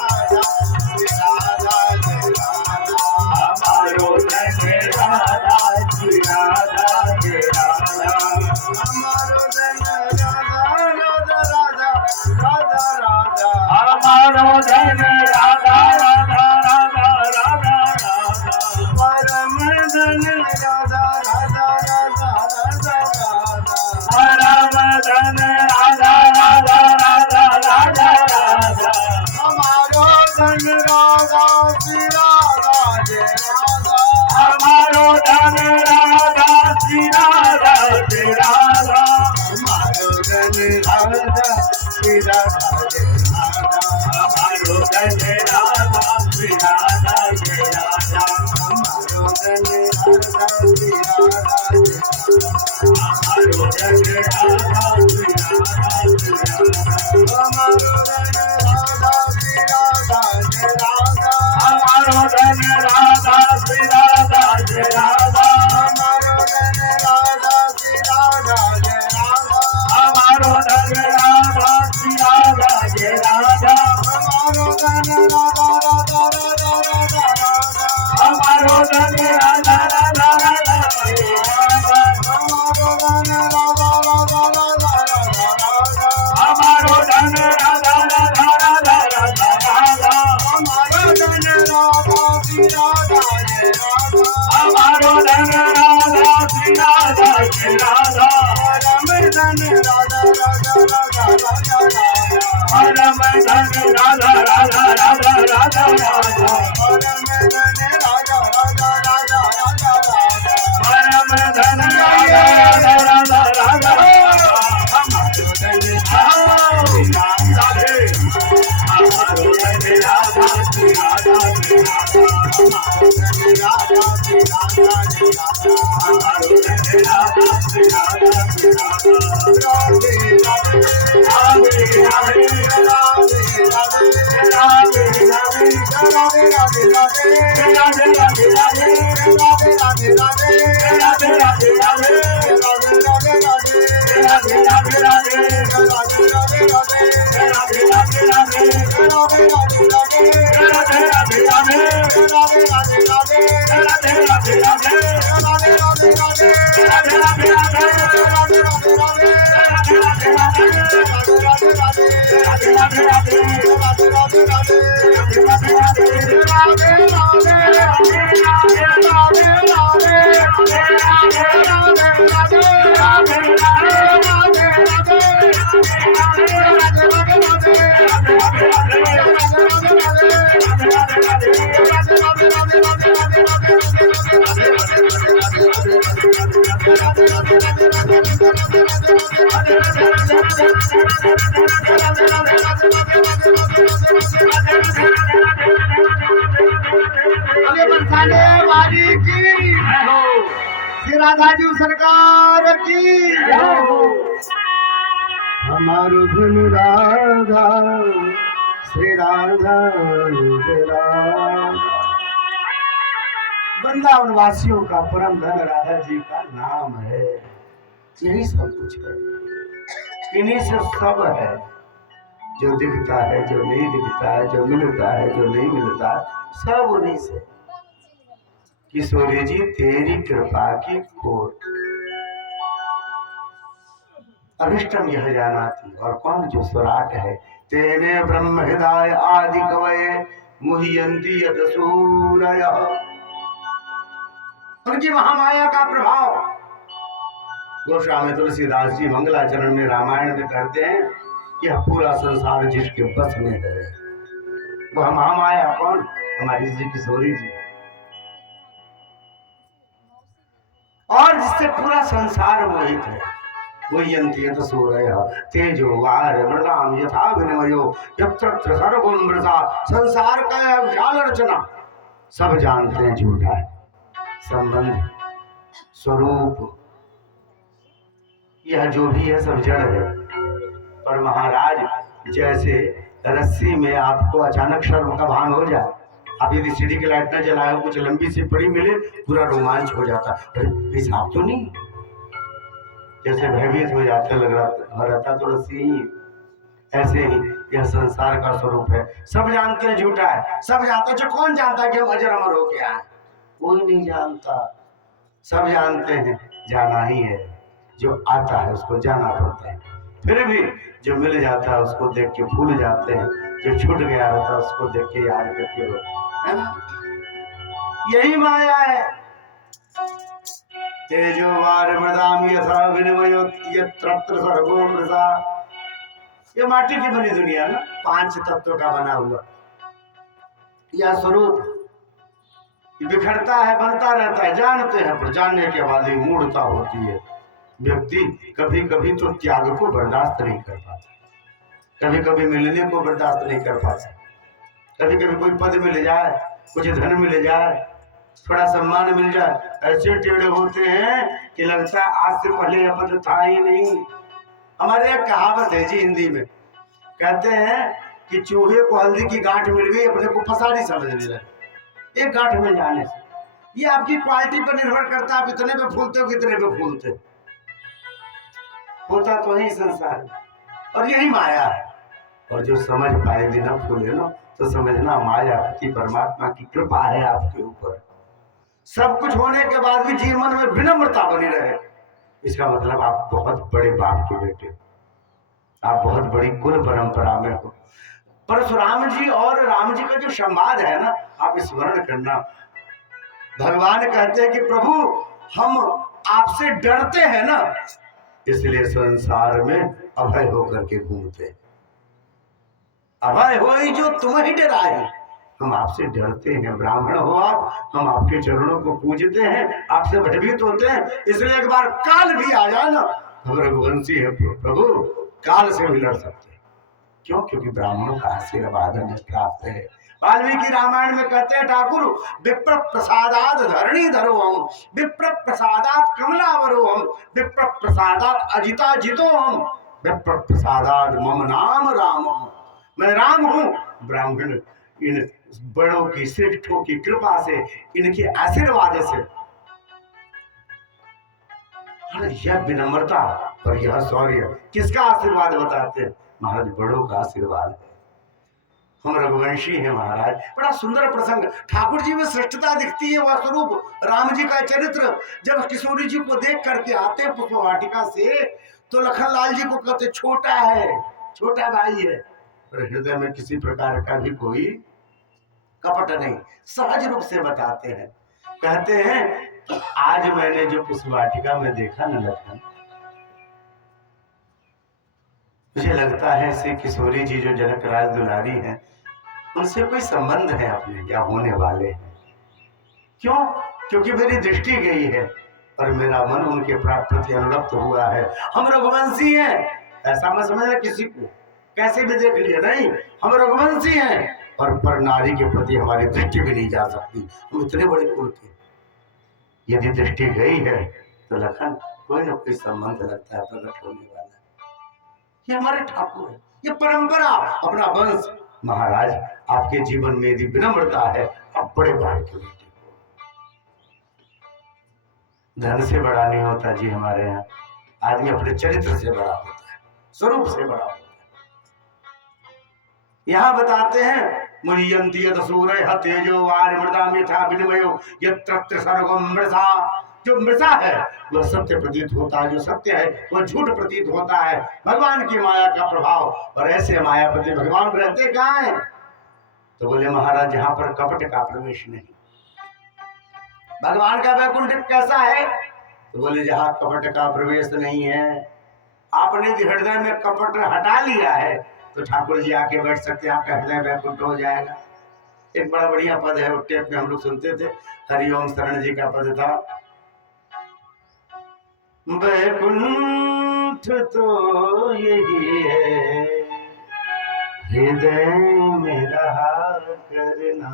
राधा, श्री राधा जय राधा, हमारो धन राधा, श्री राधा जय राधा, हमारो धन राधा राधा राधा राधा राधा, हमारो धन राधा राधा राधा राधा राधा, परम धन राधा राधा राधा राधा राधा, परम धन राधा राधा राधा राधा राधा, राधा जी सरकार की हमारो धुन राधा श्री राधा वृंदावन वासियों का परम धन राधा जी का नाम है। यही सब कुछ है, इन्हीं से सब है। जो दिखता है, जो नहीं दिखता है, जो मिलता है, जो नहीं मिलता, सब उन्हीं से। किशोरी जी तेरी कृपा की खोट अभिष्टम यह जाना थी। और कौन जो सुराट है, तेने ब्रह्म हृदय आदि कवये मुह्यंती यत सूरय। उनकी महामाया का प्रभाव गोस्वामी तुलसीदास जी मंगलाचरण में रामायण में कहते हैं, यह पूरा संसार जिसके बस में है वह महामाया कौन? हमारी जी किशोरी जी। और जिससे पूरा संसार मोहित है। मुह्यन्ति सूरय तेजो वार मृदाम यथा विनिमयो यत्र सर्वं मृषा। संसार का विशाल रचना सब जानते हैं झूठा है। संबंध स्वरूप यह जो भी है सब जड़ है। पर महाराज जैसे रस्सी में आपको अचानक शर्म का भान हो जाए, आप यदि सीढ़ी की लाइट न जलाए, कुछ लंबी सी पड़ी मिले, पूरा रोमांच हो जाता। अरे हिसाब तो नहीं, जैसे भयभीत हो जाते, लग रहा रहता तो रस्सी ही। ऐसे ही यह संसार का स्वरूप है। सब जानते हैं झूठा है, सब जानते हैं। जो कौन जानता है कि हम अजर अमर हो गया है? कोई नहीं जानता। सब जानते हैं जाना ही है। जो आता है उसको जाना पड़ता है। फिर भी जो मिल जाता है उसको देख के भूल जाते हैं, जो छूट गया रहता है उसको देख के याद करके रोते हैं। यही माया है। तेजो वार मृदाम यथा विनिमयो यत्र सर्वो मृषा। ये माटी की बनी दुनिया ना, 5 तत्वों का बना हुआ यह स्वरूप बिखरता है, बनता रहता है। जानते हैं, पर जानने के बाद ही मूढ़ता होती है। व्यक्ति कभी कभी तो त्याग को बर्दाश्त नहीं कर पाता, कभी कभी मिलने को बर्दाश्त नहीं कर पाता। कभी कभी कोई पद मिल जाए, कुछ धन मिल जाए, थोड़ा सम्मान मिल जाए, ऐसे टेढ़े होते हैं कि लगता है आज से पहले यह पद था ही नहीं। हमारे एक कहावत है जी हिंदी में, कहते हैं कि चूहे को हल्दी की गांठ मिल गई, अपने को फसादी समझने लगे एक गांठ मिल जाने से। ये आपकी क्वालिटी पर निर्भर करता है, आप इतने पे फूलते हो कितने पे फूलते। होता तो है संसार और यही माया है। और जो समझ पाए बिना फूले ना, तो समझना माया की परमात्मा की कृपा है आपके ऊपर। सब कुछ होने के बाद भी जीवन में विनम्रता बनी रहे, इसका मतलब आप बहुत बड़े बाप के बेटे, आप बहुत बड़ी कुल परंपरा में हो। परशुराम जी और राम जी का जो संवाद है ना, आप स्मरण करना। भगवान कहते हैं कि प्रभु हम आपसे डरते हैं ना, इसलिए संसार में अभय होकर के घूमते हैं। अभय हो ही जो तुम ही डराए। हम आपसे डरते हैं, ब्राह्मण हो आप, हम आपके चरणों को पूजते हैं, आपसे भयभीत होते हैं। इसलिए एक बार काल भी आ जाए ना, हम रघुवंशी है प्रभु, काल से भी लड़ सकते हैं। क्यों? क्योंकि ब्राह्मणों का आशीर्वाद हमें प्राप्त है। वाल्मीकि रामायण में कहते हैं ठाकुर, विप्र प्रसादात धरणी धरो हम, विप्र प्रसादात कमलावरो हम, विप्र प्रसादात अजिता जितो हम, विप्र प्रसादात मम नाम राम हम। मैं राम हूं। ब्राह्मण इन बड़ों की, श्रेष्ठों की कृपा से, इनके आशीर्वाद से, यह विनम्रता और यह शौर्य किसका आशीर्वाद बताते हैं? महाराज बड़ों का आशीर्वाद। हम रघुवंशी हैं महाराज। बड़ा सुंदर प्रसंग, ठाकुर जी में श्रेष्ठता दिखती है। वह स्वरूप राम जी का चरित्र जब किशोरी जी को देख करके आते हैं पुष्प वाटिका से, तो लखन लाल जी को कहते छोटा है, छोटा भाई है, पर हृदय में किसी प्रकार का भी कोई कपट नहीं, सहज रूप से बताते हैं। कहते हैं आज मैंने जो पुष्प वाटिका में देखा न लखन, मुझे लगता है श्री किशोरी जी जो जनक राज दुलारी हैं, उनसे कोई संबंध है अपने या होने वाले हैं। क्यों? क्योंकि मेरी दृष्टि गई है और मेरा मन उनके प्रति अनुरक्त हुआ है। हम रघुवंशी हैं, ऐसा मत समझना किसी को कैसे भी देख लिया, नहीं, हम रघुवंशी हैं और पर नारी के प्रति हमारी दृष्टि भी नहीं जा सकती। हम इतने बड़े कुल के, यदि दृष्टि गई है तो लखन कोई ना कोई संबंध लगता है प्रकट होने वाला। ये हमारे ठाकुर है, ये परंपरा, अपना वंश। महाराज आपके जीवन में यदि विनम्रता है, आप बड़े भाई के बेटे। धन से बड़ा नहीं होता जी हमारे यहाँ, आदमी अपने चरित्र से बड़ा होता है, स्वरूप से बड़ा होता है। यहाँ बताते हैं मुह्यन्ति यत् सूरयः तेजो वारिमृतां यथा विनिमयो यत्र सर्वं मृषा। जो मृषा है वह सत्य प्रतीत होता है, जो सत्य है वह झूठ प्रतीत होता है। भगवान की माया का प्रभाव, और ऐसे मायापति भगवान रहते कहाँ हैं? तो बोले महाराज यहाँ पर कपट का प्रवेश नहीं। भगवान का वैकुंठ कैसा है? तो बोले जहाँ कपट का प्रवेश नहीं है। आपने जो हृदय में कपट हटा लिया है तो ठाकुर जी आके बैठ सकते हैं, आपका हृदय वैकुंठ हो जाएगा। एक बड़ा बढ़िया पद है, वो टेप में हम लोग सुनते थे, हरिओम शरण जी का पद था, वैकुंठ तो यही है हृदय में रहा करना,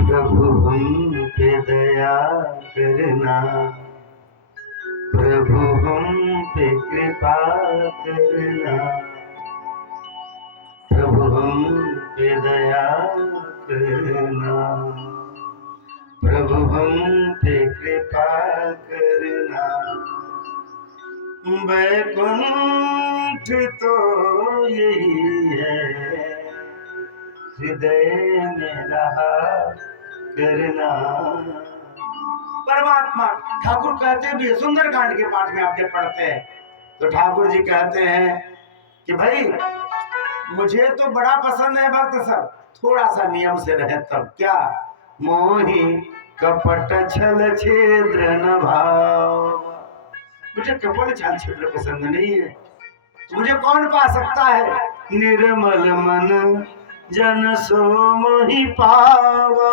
प्रभु हम पे दया करना, प्रभु हम पे कृपा करना, प्रभु हम पे दया करना, प्रभु हम पे कृपा करना। वैकुंठ तो यही है हृदय में रहा करना। परमात्मा ठाकुर कहते भी, सुंदरकांड के पाठ में आप जब पढ़ते हैं तो ठाकुर जी कहते हैं कि भाई मुझे तो बड़ा पसंद है भक्त सब, थोड़ा सा नियम से रहे तब क्या। मोही कपट छल छिद्र न भाव। मुझे कपट छल छिद्र पसंद नहीं है। मुझे कौन पा सकता है? निर्मल मन जन सो मोहि पावा।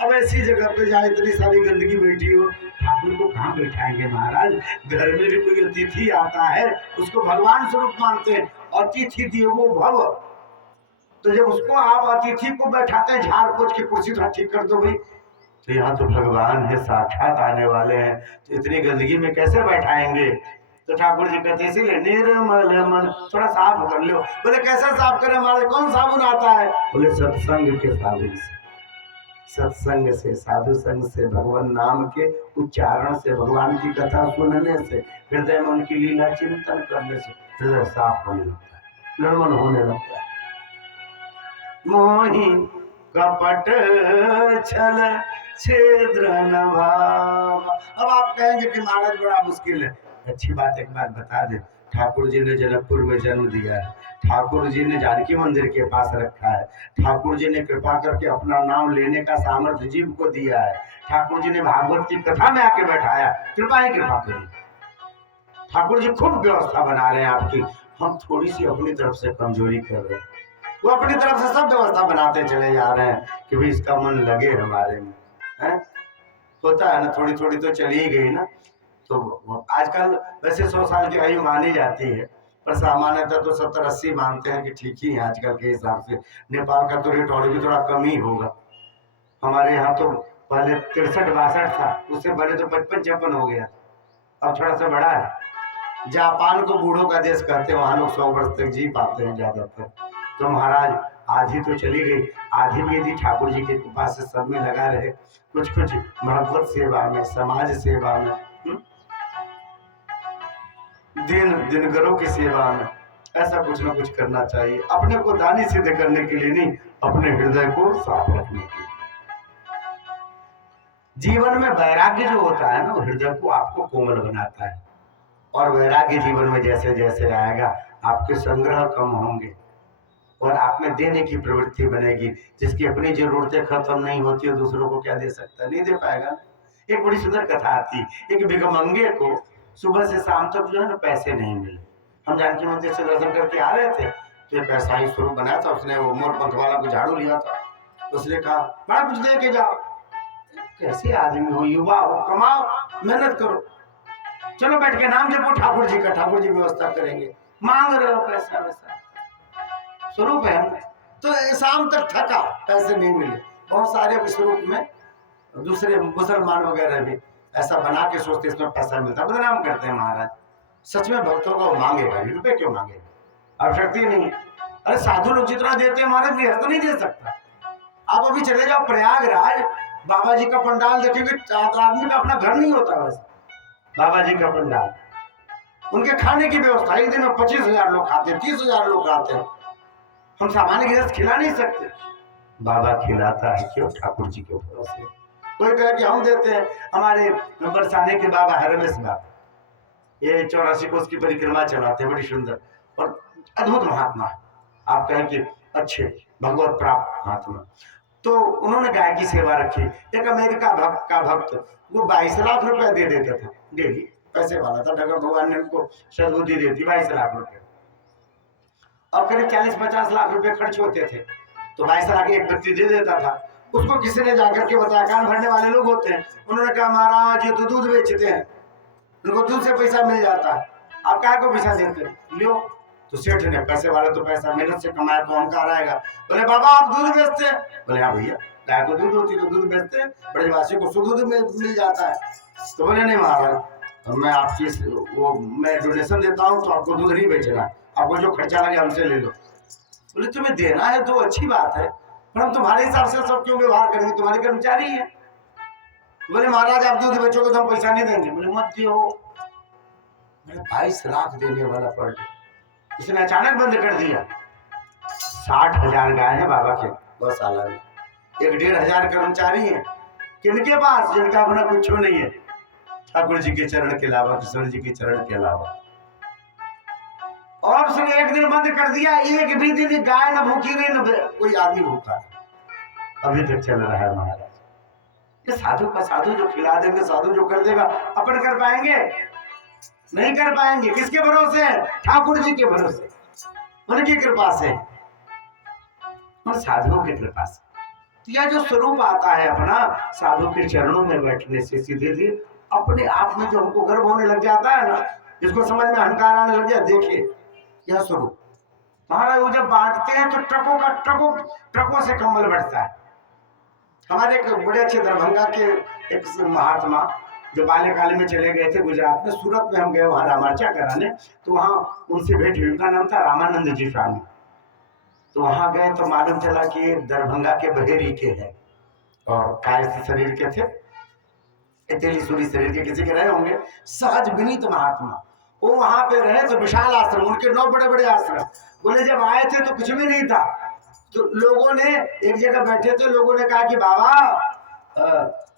अब ऐसी जगह पे जहाँ इतनी सारी गंदगी बैठी हो, ठाकुर को कहाँ बैठाएंगे महाराज? घर में भी कोई अतिथि आता है, उसको भगवान स्वरूप मानते हैं, अतिथि देवो भव। तो जब उसको आप अतिथि को बैठाते हैं, झाड़ पोछ की कुर्सी थोड़ा ठीक कर दो भाई, तो यहाँ तो भगवान है, साक्षात आने वाले हैं, तो इतनी गंदगी में कैसे बैठाएंगे? तो ठाकुर जी कहते इसीलिए निर्मल मन, थोड़ा साफ कर लो। बोले कैसे साफ करें महाराज, कौन साबुन आता है? बोले सत्संग के साबुन से, सत्संग से, साधु संग से, भगवान नाम के उच्चारण से, भगवान की कथा सुनने से, हृदय में उनकी लीला चिंतन करने से हृदय साफ होने लगता है, निर्मल होने लगता है। मोहि कपट छल छिद्र न भाव। अब आप कहेंगे कि महाराज बड़ा मुश्किल है। अच्छी बात एक बात बता दे, ठाकुर जी ने जनकपुर में जन्म दिया है, ठाकुर जी ने जानकी मंदिर के पास रखा है, ठाकुर जी ने कृपा करके अपना नाम लेने का सामर्थ्य जीव को दिया है, ठाकुर जी ने भागवत की कथा में आके बैठाया, कृपा ही कृपा करी। ठाकुर जी खूब व्यवस्था बना रहे हैं आपकी, हम थोड़ी सी अपनी तरफ से कमजोरी कर रहे हैं। वो अपनी तरफ से सब व्यवस्था बनाते चले जा रहे हैं कि भाई इसका मन लगे हमारे में, है? होता है ना, थोड़ी थोड़ी तो चली ही गई ना। तो आजकल वैसे 100 साल की आयु मानी जाती है, पर सामान्यतः तो 70-80 मानते हैं कि ठीक ही है आजकल के हिसाब से। नेपाल का तो रेट और भी थोड़ा कम ही होगा। हमारे यहाँ तो पहले 63-62 था, उससे बड़े तो 55-56 हो गया, अब थोड़ा सा बड़ा है। जापान को बूढ़ों का देश कहते हैं, वहाँ लोग 100 वर्ष तक जी पाते हैं ज्यादातर। तो महाराज आधी तो चली गई, आधी भी यदि ठाकुर जी के कृपा से सब में लगा रहे, कुछ कुछ भगवत सेवा में, समाज सेवा में, दिनगरों की सेवा में, ऐसा कुछ ना कुछ करना चाहिए। अपने को दानी सिद्ध करने के लिए नहीं, अपने हृदय को साफ रखने के लिए। जीवन में वैराग्य जो होता है ना, वो हृदय को आपको कोमल बनाता है। और वैराग्य जीवन में जैसे जैसे आएगा, आपके संग्रह कम होंगे और आप में देने की प्रवृत्ति बनेगी। जिसकी अपनी जरूरतें खत्म नहीं होती है, दूसरों को क्या दे सकता है? नहीं दे पाएगा। एक बड़ी सुंदर कथा आती, एक भिखमंगे को सुबह से शाम तक जो है ना पैसे नहीं मिले। हम जानकी मंदिर से दर्शन करके आ रहे थे, तो एक ऐसा ही स्वरूप बनाया था उसने, वो मोर पंख वाला को झाड़ू लिया था, उसने कहा बड़ा कुछ दे के जाओ। कैसे आदमी हो, युवा हो, कमाओ, मेहनत करो, चलो बैठ के नाम जपो ठाकुर जी का, ठाकुर जी व्यवस्था करेंगे। मांग रहे हो पैसा, वैसा स्वरूप है। तो शाम तक थका, पैसे नहीं मिले। बहुत सारे स्वरूप में दूसरे मुसलमान वगैरह भी ऐसा बना के सोचते इसमें पैसा मिलता, बदनाम करते हैं महाराज। सच में भक्तों को मांगेगा, रुपए क्यों मांगेगा? आवश्यकता ही नहीं। अरे साधु लोग जितना देते हैं महाराज, गृहस्थ तो नहीं दे सकता। आप अभी चले जाओ प्रयागराज, बाबा जी का पंडाल देखेंगे, आदमी का अपना घर नहीं होता वैसे। बाबा जी का पंडाल, उनके खाने की व्यवस्था, एक दिन में 25,000 लोग खाते हैं, 30,000 लोग खाते हैं। हम सामान्य गृहस्थ खिला नहीं सकते, बाबा खिलाता है। क्यों? ठाकुर जी के भरोसे। कोई कहे कि हम देते हैं, हमारे बरसाने के बाबा है रमेश बाबा, ये 84 कोस की परिक्रमा चलाते हैं, बड़ी सुंदर और अद्भुत महात्मा। आप कहें कि अच्छे भगवत प्राप्त महात्मा। तो उन्होंने गाय की सेवा रखी। एक अमेरिका भक्त का भक्त, वो 22 लाख रुपए दे देता था डेली, पैसे वाला था, ठाकुर भगवान ने उनको सद्बुद्धि दी थी। 22 लाख रुपए और करीब 40-50 लाख रुपए खर्च होते थे, तो 22 लाख एक व्यक्ति दे देता था। उसको किसी ने जाकर के बताया, कान भरने वाले लोग होते हैं, उन्होंने कहा महाराज ये तो दूध बेचते हैं, उनको दूध से पैसा मिल जाता है, आप काय को पैसा देते हैं, लियो। तो सेठ ने, पैसे वाले तो पैसा मेहनत से कमाया तो अहंकार आएगा, बोले बाबा आप दूध बेचते हैं? बोले हाँ भैया, गाय को दूध होती है तो दूध बेचते हैं, ब्रजवासी को शुद्ध दूध मिल जाता है। तो बोले नहीं महाराज, मैं आपकी मैं डोनेशन देता हूँ, तो आपको दूध नहीं बेचना, आपको जो खर्चा लगे हमसे ले लो। बोले तुम्हें देना है तो अच्छी बात है, पर हम तुम्हारे हिसाब से सब क्यों व्यवहार करेंगे, तुम्हारे कर्मचारी है। बोले महाराज आप दूध बेचोगे तो हम पैसा नहीं देंगे। बोले मत दियो। मैंने 22 लाख देने वाला पर डे, इसने अचानक बंद कर दिया। 60,000 गाय है बाबा के गौशाला में, 1,500 कर्मचारी है, किनके पास? जिनका अपना कुछ नहीं है, ठाकुर जी के चरण के अलावा, कृष्ण जी के चरण के अलावा। और उसने एक दिन बंद कर दिया, एक भी दिन गाय न भूखी नहीं, न कोई आदमी भूखा, अभी तक चल रहा है महाराज। ये साधु का साधु जो खिला देंगे, साधु जो कर देगा, अपन कर पाएंगे? नहीं कर पाएंगे। किसके भरोसे? ठाकुर जी के भरोसे, उनकी कृपा से और साधुओं की कृपा से। यह जो स्वरूप आता है अपना साधु के चरणों में बैठने से, सीधे सीधे अपने आप में जो हमको गर्व होने लग जाता है ना, जिसको समझ में अहंकार आने लग जाए, देखिए यह स्वरूप महाराज। वो जब बांटते हैं तो ट्रकों से कम्बल बढ़ता है। हमारे एक बड़े अच्छे दरभंगा के एक महात्मा जो बाल्यकाल में चले गए थे गुजरात में, सूरत में हम गए वहाँ रामार्चा कराने, तो वहाँ उनसे भेंट हुई। उनका नाम था रामानंद जी स्वामी। तो वहाँ गए तो मालूम चला कि दरभंगा के बहेरी के हैं और काय शरीर के थे, तेलीसुरी शरीर के, किसी के रहे होंगे। सहज विनीत महात्मा, वो वहां पे रहे तो विशाल आश्रम, उनके 9 बड़े बड़े आश्रम। बोले जब आए थे तो कुछ भी नहीं था, तो लोगों ने एक जगह बैठे थे, लोगों ने कहा कि बाबा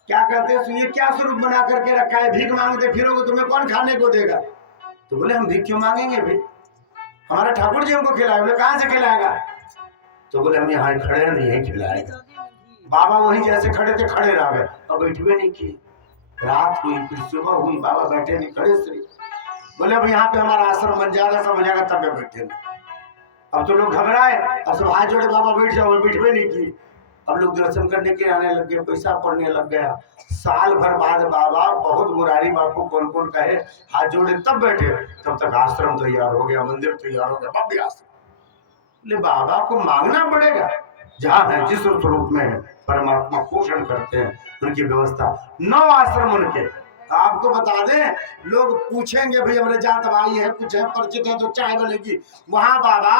क्या कहते हैं, ये क्या स्वरूप बना करके रखा है, भीख मांगते फिरोगे, तुम्हें कौन खाने को देगा? तो बोले हम भी क्यों मांगेंगे भाई, हमारा ठाकुर जी हमको खिलाए। बोले कहाँ से खिलाएगा? तो बोले हम यहाँ खड़े हैं, नहीं खिलाएगा। बाबा वहीं जैसे खड़े थे खड़े रह गए और बैठवे नहीं किए। रात हुई, फिर सुबह हुई, बाबा बैठे नहीं, खड़े श्री। बोले अब यहाँ पे हमारा आश्रम बन जाएगा, सब हो जाएगा, तब वे बैठे नहीं। अब तो लोग घबराए, अब सब हाथ जोड़े बाबा बैठ जाओ, बैठवे नहीं की। अब लोग दर्शन करने के आने लग गए, पैसा पड़ने लग गया। साल भर बाद बाबा बहुत मुरारी बापू कौन कौन कहे हाथ जोड़े तब बैठे, तब तक आश्रम तैयार हो गया, मंदिर तैयार हो गया, भव्य आश्रम। ले बाबा को मांगना पड़ेगा, जहाँ है जिस स्वरूप में है परमात्मा पोषण करते हैं, उनकी व्यवस्था 9 आश्रम उनके। आपको बता दें, लोग पूछेंगे भाई हमारे जात भाई है, कुछ है, परिचित है तो चाय बनेगी। वहां बाबा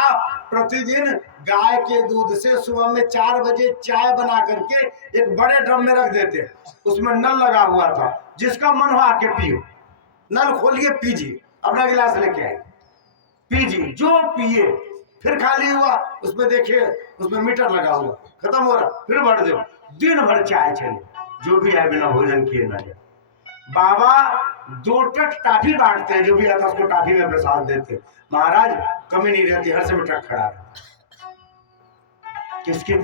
प्रतिदिन गाय के दूध से सुबह में 4 बजे चाय बना करके एक बड़े ड्रम में रख देते, उसमें नल लगा हुआ था, जिसका मन हो आके पियो, नल खोलिए पीजिए, अपना गिलास लेके आए पीजिए, जो पिए। फिर खाली हुआ, उसमें देखिए उसमें मीटर लगा हुआ, खत्म हो रहा, फिर भर दो, दिन भर चाय चले, जो भी है बिना भोजन किए न जाए। बाबा 2 ट्रक टाफी बांटते हैं, जो भी आता है उसको टाफी में प्रसाद देते। महाराज कमी नहीं रहती, हर समय ट्रक खड़ा है। किसके